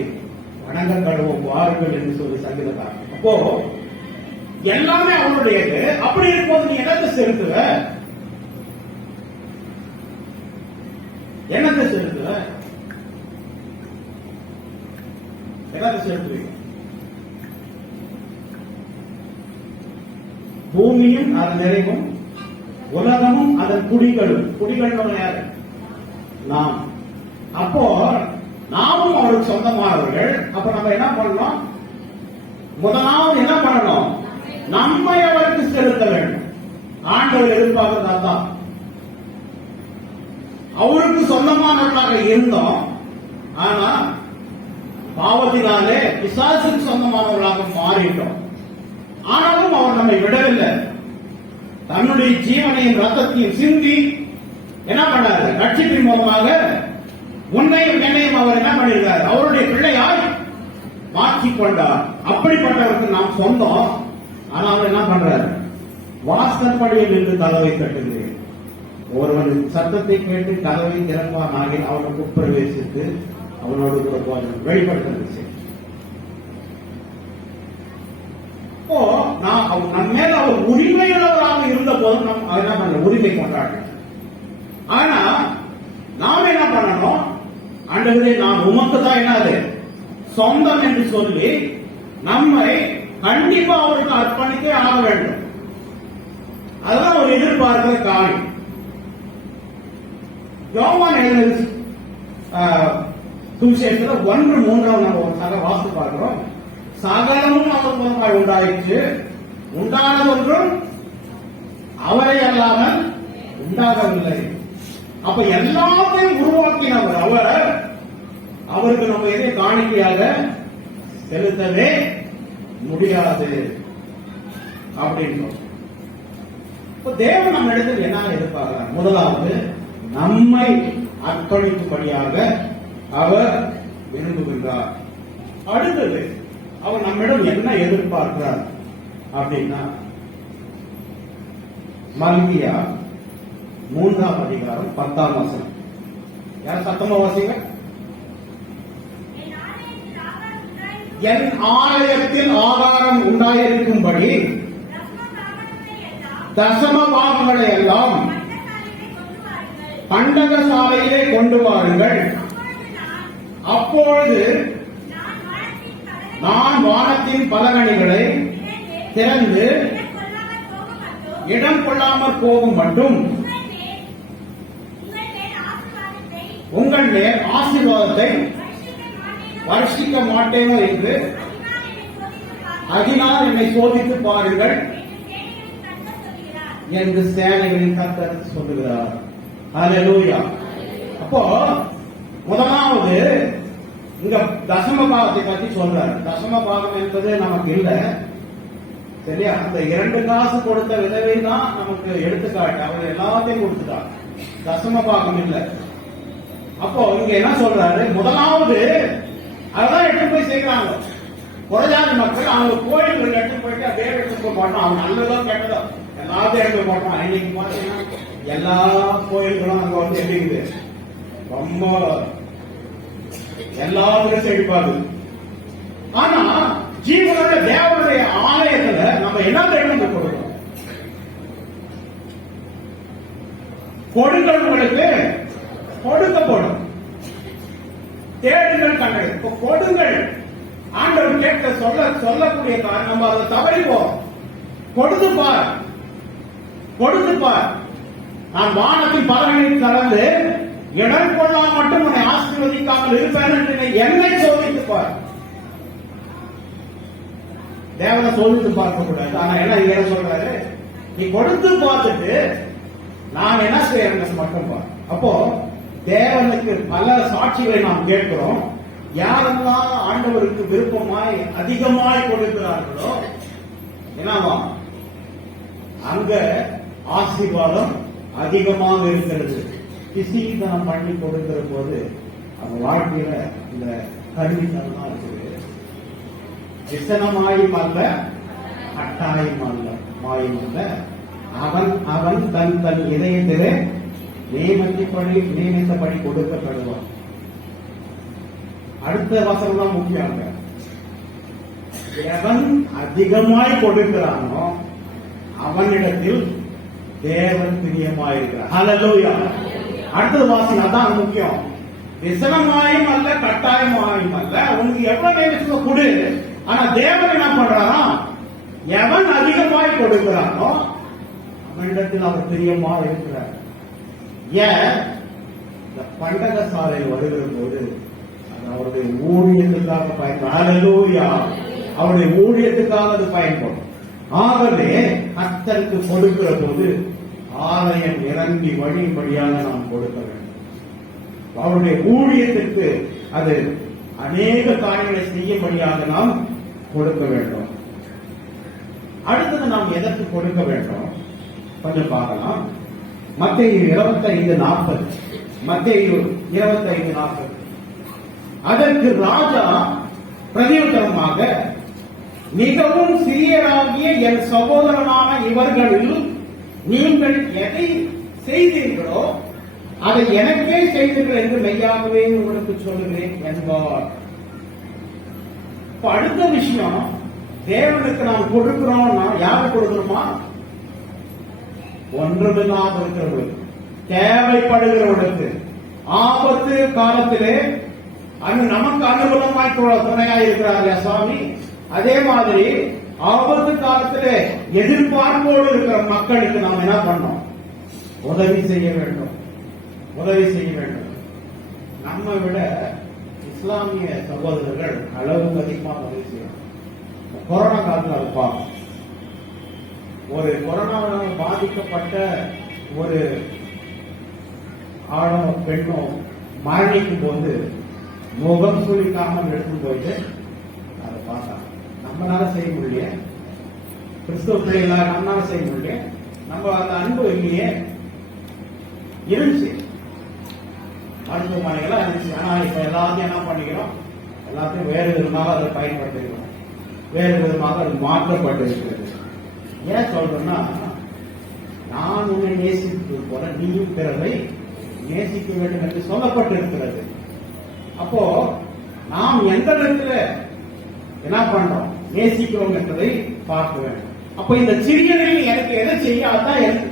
வணங்க கழுவும் வாருங்கள் என்று சொல்லி சங்கீதக்காரன். அப்போ எல்லாமே அவருடையது. அப்படி இருக்கும்போது நீ என்னத்தை செலுத்துவ? என்னத்தை செலுத்துவ? என்னத்தை செலுத்துவீங்க? பூமியும் அதன் நிறைவும் உலகமும் அதன் குடிகளும். குடிகள் யாரு? நாம். அப்போ நாமும் அவருக்கு சொந்தமானவர்கள். அப்ப நம்ம என்ன பண்ணணும்? முதலாவது என்ன பண்ணணும்? நம்மை அவருக்கு செலுத்த வேண்டும். ஆண்டவர் எதிர்பார்க்கிறதா தான். அவருக்கு சொந்தமானவர்களாக இருந்தோம். ஆனா பாவத்தினாலே பிசாசுக்கு சொந்தமானவர்களாக மாறிட்டோம். ஆனாலும் அவர் நம்மை விடவில்லை. தன்னுடைய ஜீவனையும் ரத்தத்தையும் சிந்தி என்ன பண்ணாரு? ரட்சிப்பின் மூலமாக உன்னையும் என்னையும் அவர் என்ன பண்ணிருக்காரு? அவருடைய பிள்ளையாய் மாற்றிக்கொண்டார். அப்படிப்பட்டவருக்கு நாம் சொந்தம். ஆனா அவர் என்ன பண்றாரு? வாசற்படியில் நின்று கதவை தட்டுகிறேன். ஒருவன் சத்தத்தை கேட்டு கதவை திறப்பான் ஆகிய அவனுக்கு உட்பிரவேசித்து அவனோடு கூட போதும் வெளிப்படுத்த. இப்போ நம்ம மேல அவர் உரிமையுள்ளவராக இருந்த போதும் நம்ம என்ன பண்ண உரிமை கொண்டாட. ஆனா நாம் என்ன பண்ணணும்? ஆண்டவரே, நான் உமக்கு தான் என்னது சொந்தம் என்று சொல்லி நம்மை கண்டிப்பா அவருக்கு அர்ப்பணித்தே ஆக வேண்டும். அதுதான் ஒரு எதிர்பார்க்கிற காரியம். யோவான் எழுதின சுவிசேஷத்துல 1:3 நம்ம ஒரு சக வாசி பார்க்கிறோம். சகலமும் அவர் மூலமாய் உண்டாயிற்று, உண்டானது ஒன்றும் அவரை அல்லாமல் உண்டாகவில்லை. அப்ப எல்லாத்தையும் உருவாக்கினவர் அவர். அவருக்கு நம்ம எதை காணிக்கையாக செலுத்தவே முடியாது அப்படின்னு. தேவன் நம்ம இடத்தில் என்ன எதிர்பார்க்கிறார்? முதலாவது நம்மை அர்ப்பணிக்கும்படியாக அவர் விரும்புகின்றார். அடுத்தது அவர் நம்மிடம் என்ன எதிர்பார்க்கிறார் அப்படின்னா, மல்கியா 3ஆம் அதிகாரம் 10ஆம் வசனம். யார் சத்தமா வாசிங்க? என் ஆலயத்தில் ஆகாரம் உண்டாயிருக்கும்படி தசம பாகங்களை எல்லாம் பண்டக சாலையிலே கொண்டு வாருங்கள். அப்பொழுது நான் வானத்தின் பலகணிகளை திறந்து இடம் கொள்ளாமற் போகும் மட்டும் உங்கள் மேல் ஆசீர்வாதத்தை வருஷிக்க மாட்டேனோ என்று அதனால் என்னை சோதித்து பாருங்கள் என்று சேனைகளின் கர்த்தர் சொல்லுகிறார். ஹல்லேலூயா. அப்போ முதலாவது இங்க தசம பாகத்தை பற்றி சொல்றாரு. தசம பாகம் என்பது நமக்கு இல்லை, சரியா? அந்த 2 காசு கொடுத்த விதவை தான் நமக்கு எடுத்துக்காட்டு. அவர் எல்லாத்தையும் கொடுத்துட்டார். தசம பாகம் இல்ல. அப்போ இங்க என்ன சொல்றாரு, முதலாவது அதான் எடுத்து போய் சேர்க்கிறாங்க. புறஜாதி மக்கள் அவங்க கோயில்கள் எடுத்து போயிட்டு அப்படியே எடுத்து போய் போட்டோம். அவங்க நல்லதோ கெட்டதோ எல்லாத்தையும் எடுத்து போட்டோம். இன்னைக்கு பாத்தீங்கன்னா எல்லா கோயில்களும் அங்க வந்து எப்படி ரொம்ப எல்லாத்துக்கும் செழிப்பாது. ஆனா ஜீவனுடைய தேவனுடைய ஆலயத்துல நம்ம என்ன தேவை கொடுக்கணும்? கொடுங்களுக்கு கொடுக்கப்படும். தேடுங்கள் கண்டது. இப்ப கொடுங்கள் ஆண்டவர் கேட்க சொல்லக்கூடிய காரணம் நம்ம அதை தவறிப்போம். கொடுத்து பார், கொடுத்து பார். நான் வானத்தின் பலனை கலந்து இடம் கொள்ளாமல் மட்டும் உன்னை ஆசீர்வதிக்காமல் இருப்பேன் என்று என்னை சோதித்து பார். தேவனை சோதித்து பார்க்க கூடாது. ஆனா என்ன சொல்றாரு, நீ கொடுத்து பார்த்துட்டு நான் என்ன செய்யறேன் மட்டும் பார். அப்போ தேவனுக்கு பல சாட்சிகளை நாம் கேட்கிறோம். யாரெல்லாம் ஆண்டவருக்கு விருப்பமாய் அதிகமாய் கொடுக்கிறார்களோ என்னவா அங்க ஆசீர்வாதம் அதிகமாக இருக்கிறது. கிசித்தனம் பண்ணி கொடுக்கிற போது அந்த வாழ்க்கையில இந்த கருவித்தனம் இருக்குது. விசனமாயும் அல்ல, கட்டாயம் அல்ல, மாயும் அல்ல. அவன் அவன் தன் தன் இதயத்திலே நியமித்தபடி கொடுக்கப்படுவான். அடுத்த வசனம் தான் முக்கியம். எவன் அதிகமாய் கொடுக்கிறானோ அவனிடத்தில் தேவன் பிரியமாயிருக்கிறார். ஹல்லேலூயா. அடுத்தது வாசனை அதான் முக்கியம். விசனமாயும் அல்ல, கட்டாயமாயும் அல்ல. உனக்கு எவ்வளவு நேரத்துல கொடு. ஆனா தேவன் என்ன பண்றாரா, எவன் அதிகமாய் கொடுக்கிறானோ அவனிடத்தில் அவர் பிரியமா இருக்கிறார். ஏன் இந்த பண்டக சாலை வருகிற போது அது அவருடைய ஊழியத்துக்காக பயன்படும். ஹல்லேலூயா. அவருடைய ஊழியத்துக்காக அது பயன்படும். ஆகவே கர்த்தருக்கு கொடுக்கிற போது ஆலயம் இறங்கி வழியாக நாம் கொடுக்க வேண்டும். அவருடைய ஊழியத்திற்கு அது அநேக காரியங்களை செய்யும்படியாக நாம் கொடுக்க வேண்டும். அடுத்தது நாம் எதற்கு கொடுக்க வேண்டும் கொஞ்சம் பார்க்கலாம். மத்தேயு 25:40. மத்தேயு 25:40. அதற்கு ராஜா பிரதியுத்தரமாக, மிகவும் சிறியராகிய என் சகோதரனான இவர்களில் நீங்கள் எதை செய்தீர்களோ அதை எனக்கே செய்தீர்கள் என்று மெய்யாகவே உங்களுக்கு சொல்லுகிறேன் என்பார். அடுத்த விஷயம், தேவனுக்கு நாம் கொடுக்கிறோம்னா யாரு கொடுக்கிறோமா? ஒன்றுமில்லாத இருக்கிறவர்களுக்கு, தேவைப்படுகிறவர்களுக்கு, ஆபத்து காலத்திலே அங்கு நமக்கு அனுகூலமாய் துணையாக இருக்கிறார் சுவாமி. அதே மாதிரி ஆபத்து காலத்திலே எதிர்பார்ப்போடு இருக்கிற மக்களுக்கு நாம் என்ன பண்ணோம்? உதவி செய்ய வேண்டும், உதவி செய்ய வேண்டும். நம்ம விட இஸ்லாமிய சகோதரர்கள் அளவுக்கு அதிகமாக உதவி செய்யணும். கொரோனா காலத்தில் அது பார்க்கும். ஒரு கொரோனாவால் பாதிக்கப்பட்ட ஒரு ஆணோ பெண்ணோ மரணிக்கும் போது முகம் சுழிக்காமல் எடுத்து போயிட்டு அதை பார்த்தாங்க. நம்மளால செய்ய முடியல, கிறிஸ்துவ பிள்ளைகளா நம்மளால செய்ய முடியல. நம்ம அந்த அன்பு இல்லையே இருந்துச்சு, மருத்துவமனைகளா இருந்துச்சு. ஆனா இப்ப எல்லாத்தையும் என்ன பண்ணிக்கிறோம்? எல்லாத்தையும் வேறு விதமாக அதை பயன்படுத்திக்கிறோம், வேறு விதமாக அது மாற்றப்பட்டிருக்கிறது. ஏன் சொல்றேன்னா, நான் உன்னை நேசிப்பது போல நீயும் பிறரை நேசிக்க வேண்டும் என்று சொல்லப்பட்டிருக்கிறது. அப்போ நாம் எந்த இடத்துல என்ன பண்றோம், நேசிக்கிறோம் என்பதை பார்க்க வேண்டும். அப்ப இந்த சிறியதையும் எனக்கு எதை செய்ய அதான் எனக்கு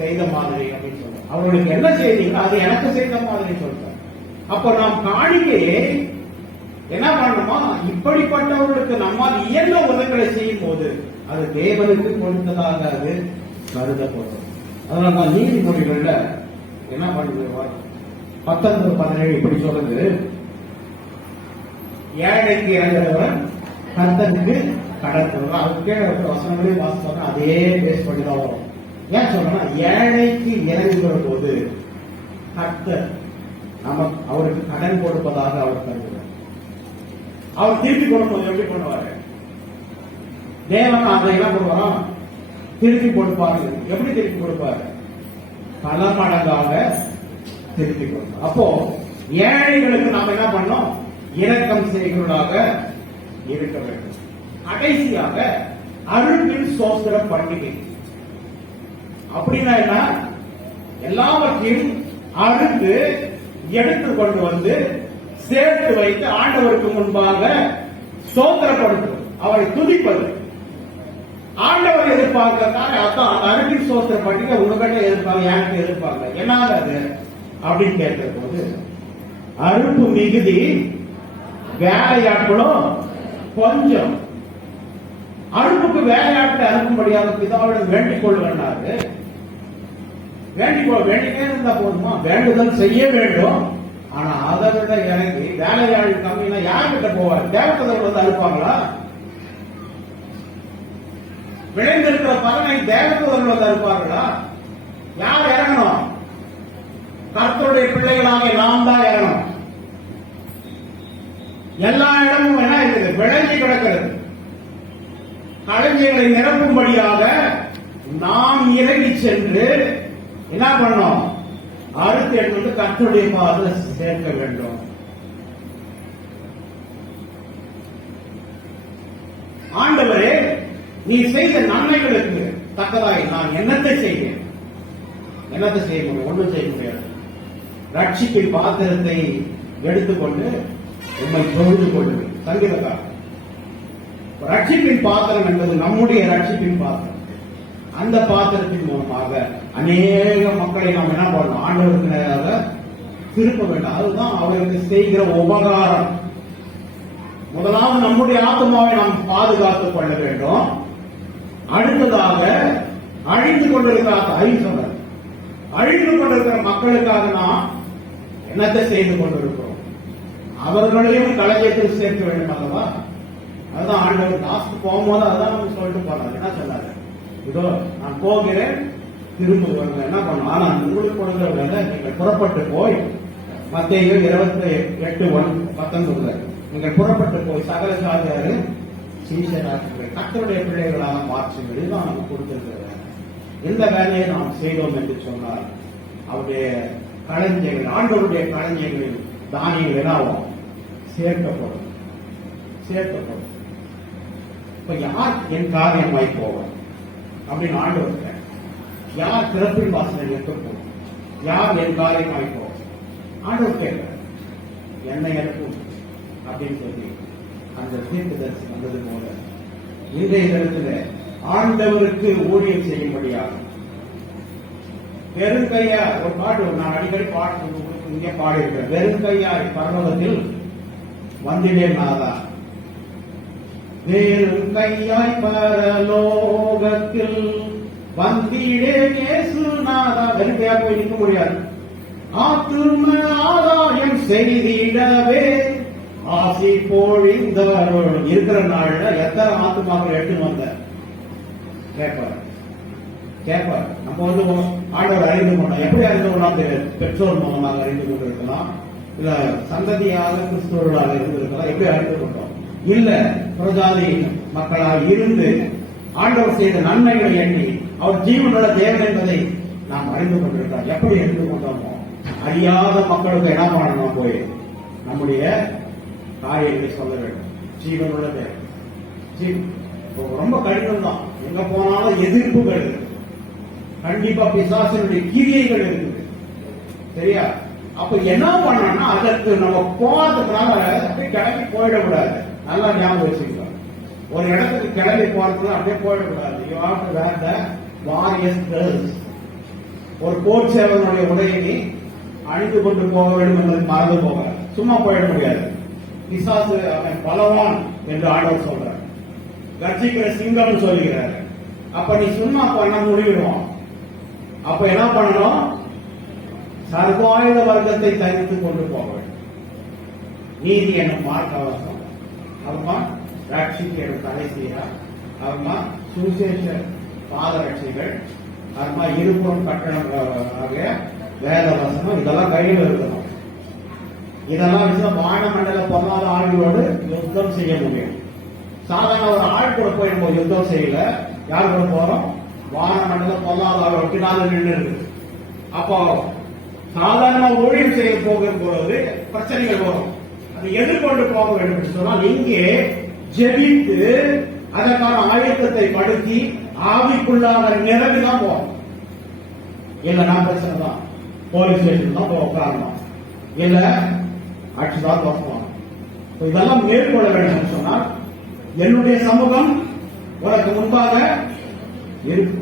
செய்த மாதிரி அப்படின்னு சொல்றோம். அவர்களுக்கு என்ன செய்தீங்களோ அது எனக்கு செய்த மாதிரி சொல்றேன். அப்ப நாம் காணிக்கையை என்ன பண்ணணுமா, இப்படிப்பட்டவர்களுக்கு நம்மால் இயன்ற உதவிகளை செய்யும் போது அது தேவனுக்கு கொடுத்ததாக அது கருதப்படும். அதனால நான் நீதிமொழிகள்ல என்ன பண்ணுவார் 19:17 இப்படி சொல்றது, ஏழைக்கு இறங்குறவன் கர்த்தனுக்கு கடன் கொடுக்கலாம். அதுக்கே வசனங்களையும் வாசிப்பாங்க, அதே பேஸ் பண்ணிதான் வரும். ஏன் சொல்றேன்னா, ஏழைக்கு இறங்குகிற போது கர்த்தர் நமக்கு அவருக்கு கடன் கொடுப்பதாக அவர் கருதுகிறார். அவர் திருப்பி கொடுக்கும்போது எப்படி பண்ணுவாரு? தேவன் அதை என்ன பண்ணுவாரா, திருப்பி கொடுப்பாரு. எப்படி திருப்பி கொடுப்பாரு? பல மடங்காக திருப்பிக் கொடுக்கும். அப்போ ஏழைகளுக்கு நாம் என்ன பண்ணோம்? இரக்கம் செய்கிறவர்களாக இருக்க வேண்டும். கடைசியாக அருள்பின் சோஸ்திர பண்டிகை அப்படின்னா என்ன? எல்லாவற்றையும் அறுத்து எடுத்து கொண்டு வந்து சேர்த்து வைத்து ஆண்டவருக்கு முன்பாக ஸ்தோத்திரப்படுத்துவது, அவரை துதிப்பது. ஆண்டவர் எதிர்பார்க்கிறதால அதான் அந்த அருள்பின் சோஸ்திர பண்டிகை உங்ககிட்ட எதிர்ப்பாங்க, எனக்கு எதிர்ப்பாங்க. என்னங்க அது அப்படின்னு கேட்கிற போது, அறுப்பு மிகுதி வேலையாட்களும் கொஞ்சம். அறுப்புக்கு வேலையாட்களை அனுப்பும்படியாக பிதாவிடம் வேண்டிக் கொள்ளுங்கன்னாரு. வேண்டிக்கே இருந்தா போதுமா? வேண்டுதல் செய்ய வேண்டும். ஆனா அதை விட இறங்கி வேலையாள் கம்மினா யார்கிட்ட போவார்? தேவதர்கள் வந்து அனுப்பாங்களா? விளைந்திருக்கிற பலனை தேவதர்கள் வந்து அனுப்பார்களா? யார் இறங்கணும்? கர்த்தருடைய பிள்ளைகளாக நாம் தான் இறங்கணும். எல்லா இடமும் என்ன இருக்குது? விளைஞ்சி கிடக்கிறது. களஞ்சியங்களை நிரப்பும்படியாக நாம் இறங்கி சென்று என்ன பண்ணோம்? அறுத்து எடுத்து கர்த்தருடைய பாதத்தில் சேர்க்க வேண்டும். ஆண்டவரே, நீ செய்த நன்மைகளுக்கு தக்கதாய் நான் என்னத்தை செய்வேன்? என்னத்தை செய்ய முடியும்? ஒன்றும் செய்ய முடியாது. ரட்சிப்பின் பாத்திரத்தை எடுத்துக்கொண்டு உண்மை தொழுது கொள்ளுங்கள். சங்கீதக்காரர், ரட்சிப்பின் பாத்திரம் என்பது நம்முடைய ரட்சிப்பின் பாத்திரம். அந்த பாத்திரத்தின் மூலமாக அநேக மக்களை நாம் என்ன பண்ணணும்? ஆண்டவருக்கு நேராக திருப்ப வேண்டும். அதுதான் அவருக்கு செய்கிற உபகாரம். முதலாவது நம்முடைய ஆத்மாவை நாம் பாதுகாத்துக் கொள்ள வேண்டும். அடுத்ததாக அழிந்து கொண்டிருக்கிற அழிந்து கொண்டிருக்கிற மக்களுக்காக நாம் என்னத்தை செய்து கொண்டிருக்கிறோம்? அவர்களையும் களஞ்சியத்தில் சேர்க்க வேண்டும் அல்லவா? அதுதான் ஆண்டவர் லாஸ்ட் போகும்போது அதான் நம்ம சொல்லிட்டு போறாரு. என்ன சொன்னாரு? இதோ நான் போகிறேன், திரும்ப என்ன பண்ணும்? ஆனா உங்களுக்கு கொடுக்கிறவங்க நீங்கள் புறப்பட்டு போய், மத்தேயு 28:19 நீங்கள் புறப்பட்டு போய் சகல சாதியாரு சீஷராக்குங்கள், கர்த்தருடைய பிள்ளைகளாக மாற்றுங்கள். இதுதான் நமக்கு கொடுத்திருக்கிறது. எந்த வேலையை நாம் செய்தோம் என்று சொன்னால் அவருடைய களஞ்சியங்கள், ஆண்டவருடைய களஞ்சியங்களில் தானியங்கள் என்னாகும்? சேர்க்கப்படும். இப்ப யார் என் காரியமாய் போவோம் அப்படின்னு ஆண்டவர், யார் பிறப்பின் வாசனை நிற்க போவோம்? யார் என் காரியமாய் போவோம்? ஆண்டவர் கேட்க என்னை இருக்கும் அப்படின்னு சொல்லி அந்த தீர்க்கதரிசி வந்தது போல இன்றைய இடத்துல ஆண்டவருக்கு ஊழியம் செய்யும்படியாக வெறுங்கையா ஒரு பாட்டு நான் அடிக்கடி பாட்டு இங்கே பாடியிருக்கேன். வெறுங்கையாய் பரலோகத்தில் வந்தினேன் நாதா, வெறுங்கையாய் பரலோகத்தில் வந்திடேன் இயேசு நாதா. வெறுங்கையா போய் நிற்க முடியாது. ஆத்தும ஆதாயம் செய்திடவே ஆசி பொழிந்தவர்கள் இருக்கிற நாள்ல எத்தனை ஆத்துமாக்கள் எடுத்து வந்த கேட்பார். நம்ம வந்து ஆண்டவர் அறிந்து கொண்டோம். எப்படி அறிந்து கொள்ளலாம்? பெற்றோர் மூலமாக அறிந்து கொண்டிருக்கலாம், இல்ல சந்ததியாக கிறிஸ்தவர்களாக இருந்திருக்கலாம். எப்படி அறிந்து கொண்டோம்? இல்ல பிரஜாதி மக்களாக இருந்து ஆண்டவர் செய்த நன்மைகளை எண்ணி அவர் ஜீவனுள்ள தேவன் என்பதை நாம் அறிந்து கொண்டிருக்கிறோம். எப்படி அறிந்து கொண்டோமோ அறியாத மக்களுக்கு என்ன பண்ணணும்? போய் நம்முடைய காரியங்களை சொல்ல வேண்டும். ஜீவனுள்ள தேவன் ரொம்ப கடினம் தான். எங்க போனாலும் எதிர்ப்புகள் இருக்கு. கண்டிப்பா பிசாசினுடைய கிரியைகள் இருக்குது. சரியா? அப்ப என்ன பண்ணணும்னா அதற்கு நம்ம போறதுக்குனால அப்படியே கிளம்பி போயிடக்கூடாது. நல்லா ஞாபகம் வச்சுக்கலாம். ஒரு இடத்துக்கு கிளம்பி போறதுக்கு அப்படியே போயிடக்கூடாது. You have to wear the warriors dress. ஒரு போர் சேவனுடைய உடையை நீ அணிந்து கொண்டு போக வேண்டும் என்பதை மறந்து போக சும்மா போயிட முடியாது. பிசாசு அவன் பலவான் என்று ஆண்டவர் சொல்றார். கர்ஜிக்கிற சிங்கம் சொல்லுகிறார். அப்ப நீ சும்மா பண்ண முடிவிடுவான். அப்ப என்ன பண்ணணும்? சர்வாயுத வர்க்கத்தை தரித்துக் கொண்டு போக வேண்டும். நீதி என்னும் மார்க்கவசம், அவமா ரட்சிக்கு எனும் கடைசியா, அவமா சுசேஷ பாதரட்சிகள், அவமா இருப்பும் கட்டணம் ஆகிய வேத வசனம், இதெல்லாம் கையில் இருக்கணும். இதெல்லாம் வச்சு வானமண்டல பொருளாத ஆளுகளோடு யுத்தம் செய்ய முடியும். சாதாரண ஒரு ஆள் கூட போய் நம்ம யுத்தம் செய்யல. யார் கூட போறோம்? வானமண்டல பொருளாத ஆளுக்கு நாலு நின்று இருக்கு. அப்போ சாதாரண ஊழியம் செய்ய போகும்போது பிரச்சனைகள் வரும். அதை எதிர்கொண்டு போக வேண்டும் என்று சொன்னால் இங்கே ஜெபித்து அதற்கான ஆயத்தத்தை படுத்தி ஆவிக்குள்ளான நிறவிதான் போகும். இல்ல நான் பிரச்சனை தான் போலீஸ் ஸ்டேஷன் தான் உட்காரணும், இல்ல ஆட்சிதான் பார்ப்போம். இதெல்லாம் மேற்கொள்ள வேண்டும் சொன்னால் என்னுடைய சமூகம் உனக்கு முன்பாக இருக்கு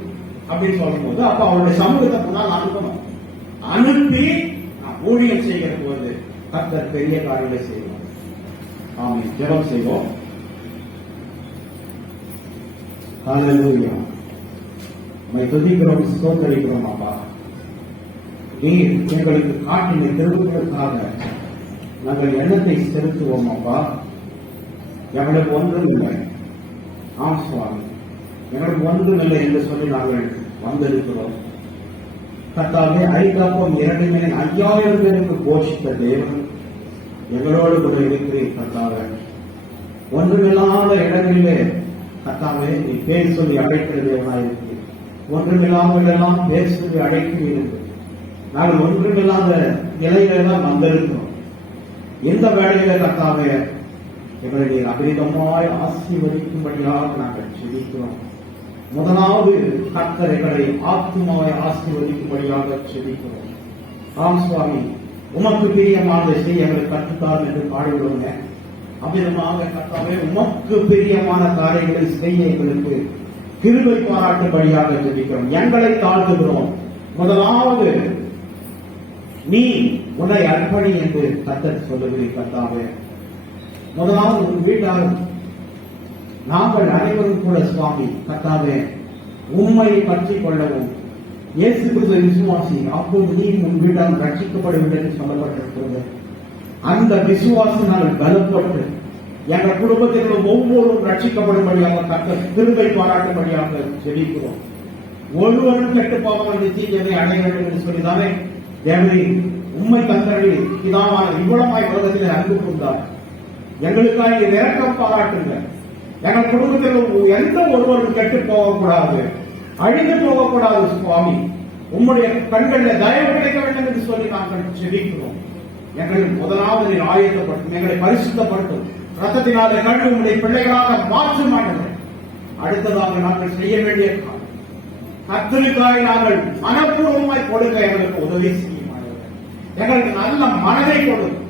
அப்படின்னு சொல்லும் போது அப்ப அவருடைய சமூகத்தை முன்னால் அனுப்பணும். அனுப்பி நான் ஊழியம் செய்கிற போது கர்த்தர் பெரிய காரியங்களை செய்வோம். ஆமென். ஜெபம் செய்வோம். ஹல்லேலூயா. உம்மை துதிக்கிறோம், ஸ்தோத்திரிக்கிறோம் அப்பா. நீர் எங்களுக்கு காட்டின திருவுகளுக்காக நாங்கள் எண்ணத்தை செலுத்துவோம் அப்பா. எங்களுக்கு ஒன்றும் இல்லை. ஆம் சுவாமி, எங்களுக்கு ஒன்றும் இல்லை என்று சொல்லி நாங்கள் வந்திருக்கிறோம். கர்த்தாவே, ஐந்தாப்பம் 2,000 பேருக்கு போஷித்த தேவன் எங்களோடு கூட இருக்கிறேன். கர்த்தாவே, ஒன்றுமில்லாத இடங்களிலே கர்த்தாவே நீ பேர் சொல்லி அழைக்கிற தேவனாயிருக்கு. ஒன்றுமில்லாமல் எல்லாம் பேர் சொல்லி அழைக்கிறீர்கள். நாங்கள் ஒன்றுமில்லாத நிலையிலெல்லாம் வந்திருக்கிறோம். இந்த வேளையில கர்த்தாவே எங்களை நீர் அபரிதமாய் ஆசீர்வதிக்கும்படியாக நாங்கள் செபிக்கிறோம். முதலாவது கர்த்தர் எங்களை ஆத்துமாவை ஆசீர்வதிக்கும்படியாக செபிக்கிறோம். ஆம் சுவாமி, உமக்கு பிரியமானதை செய்ய எங்களுக்கு கற்றுத்தார் என்று பாடுகிறோங்க. அமிதமாக கர்த்தாவே உமக்கு பிரியமான காரியங்களை செய்ய எங்களுக்கு கிருபை பாராட்டும்படியாக ஜெபிக்கிறோம். எங்களை தாழ்த்துகிறோம். முதலாவது நீ உன்னை அர்ப்பணி என்று கர்த்தர் சொல்லுகிறீர். கர்த்தாவே, முதலாவது உன் வீட்டார் நாங்கள் அனைவரும் கூட சுவாமி கர்த்தாவே உம்மை பற்றிக் கொள்ளவும் இயேசு கிறிஸ்துவை விசுவாசி அப்போது நீ உன் வீட்டால் ரட்சிக்கப்பட வேண்டும் என்று சொல்லப்பட்டிருக்கிறது. அந்த விசுவாசனால் பலப்பட்டு எங்கள் குடும்பத்தில் ஒவ்வொருவரும் ரட்சிக்கப்படும்படியாக கர்த்தர் கிருபை பாராட்டும்படியாக ஜெபிக்கிறோம். ஒருவரும் கெட்டு போகாமல் நிச்சயத்தை அடைய வேண்டும் என்று சொல்லிதானே தேவனை உண்மை தந்தர்கள் பிதாவான இவ்வளமாய் உலகத்தில் அன்பு கொண்டார். எங்களுக்காக இரக்கம் பாராட்டுங்க. எங்கள் குடும்பத்தில் எந்த ஒருவரும் கெட்டு போகக்கூடாது, அழிந்து போகக்கூடாது சுவாமி. உம்முடைய கண்களில் தயவு கிடைக்க வேண்டும் என்று சொல்லி நாங்கள் செபிக்கிறோம். எங்களுக்கு முதலாவது நீர் ஆயத்தப்படும், எங்களை பரிசுத்தப்படுத்தும், ரத்தத்தினாலே கண்டு உங்களுடைய பிள்ளைகளாக மாற்ற மாட்டோம். அடுத்ததாக நாங்கள் செய்ய வேண்டிய கர்த்தருக்காக நாங்கள் மனப்பூர்வமாய் கொடுக்க எங்களுக்கு உதவி செய்ய மாட்டோம். எங்களுக்கு நல்ல மனதை கொடுக்கும்.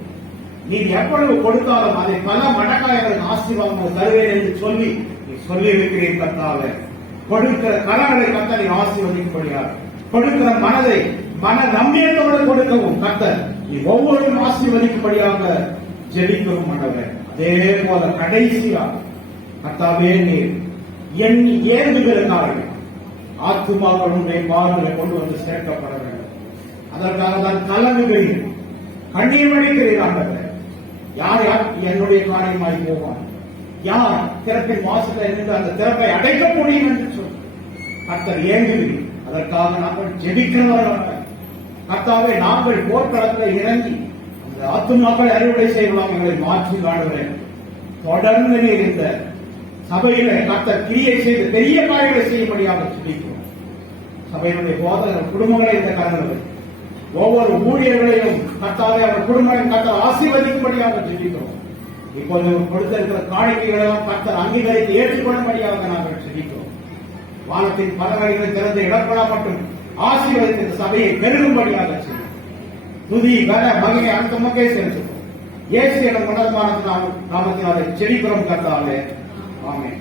நீ எவ்வளவு கொடுத்தாலும் அதை பல மடங்காக எங்களுக்கு ஆசீர்வாதமாக தருவேன் என்று சொல்லி நீ சொல்லி இருக்கிறீர். கர்த்தாவே, கொடுக்கிற கரங்களை கர்த்தர் நீ ஆசீர்வதிக்கும்படியாக, கொடுக்கிற மனதை மன நம்பியத்தோடு கொடுக்கவும் கர்த்தர் நீ ஒவ்வொருவரும் ஆசீர்வதிக்கும்படியாக ஜெபிக்கிறோம் ஆண்டவரே. அதே போல கடைசியாக கர்த்தாவே நீர் எண்ணி ஏந்துகிறனார்கள் ஆத்துமாக்களும் பாதங்களை கொண்டு வந்து சேர்க்கப்பட வேண்டும். அதற்காக தான் கலங்குகிறீர், கண்ணீர் வடிக்கிறீர்கள். யார் யார் என்னுடைய காரியமாய் போவான், யார் திறப்பின் வாசலில் இருந்து அந்த திறப்பை அடைக்க முடியும் என்று சொல்லி கர்த்தர் ஏங்குகிறீர். அதற்காக நாங்கள் ஜெபிக்கிறவர்கள் கர்த்தாவே, நாங்கள் போர்க்களத்தில் இறங்கி அந்த ஆத்துமாக்கள் அறுவடை செய்யலாம் எங்களை மாற்றி காணுகிறேன். தொடர்ந்து நீர் இந்த சபையில கர்த்தர் கிரியை செய்து பெரிய காரியங்களை செய்யும்படியாக ஜெபிக்கிறோம். சபையினுடைய போதகர் குடும்பங்களை இந்த கருங்கள் ஒவ்வொரு ஊழியர்களையும் கர்த்தாவே அவர் குடும்பம் கர்த்தர் ஆசீர்வதிக்கும்படியாக ஜெபிக்கிறோம். இப்போது கொடுத்திருக்கிற காணிக்கைகளை எல்லாம் கர்த்தர் அங்கீகரித்து ஏற்றுக்கொள்ளும்படியாக நாங்கள் ஜெபிக்கிறோம். வானத்தின் பறவைகளை திறந்து இடப்படா மற்றும் ஆசீர்வதித்த சபையை பெருகும்படியாக செய்யும். துதி கன மகிமை அந்த மக்கே செலுத்துவோம். இயேசு என்ற உன்னதமான நாமத்தினாலே ஜெபிக்கிறோம் கர்த்தாவே. ஆமென்.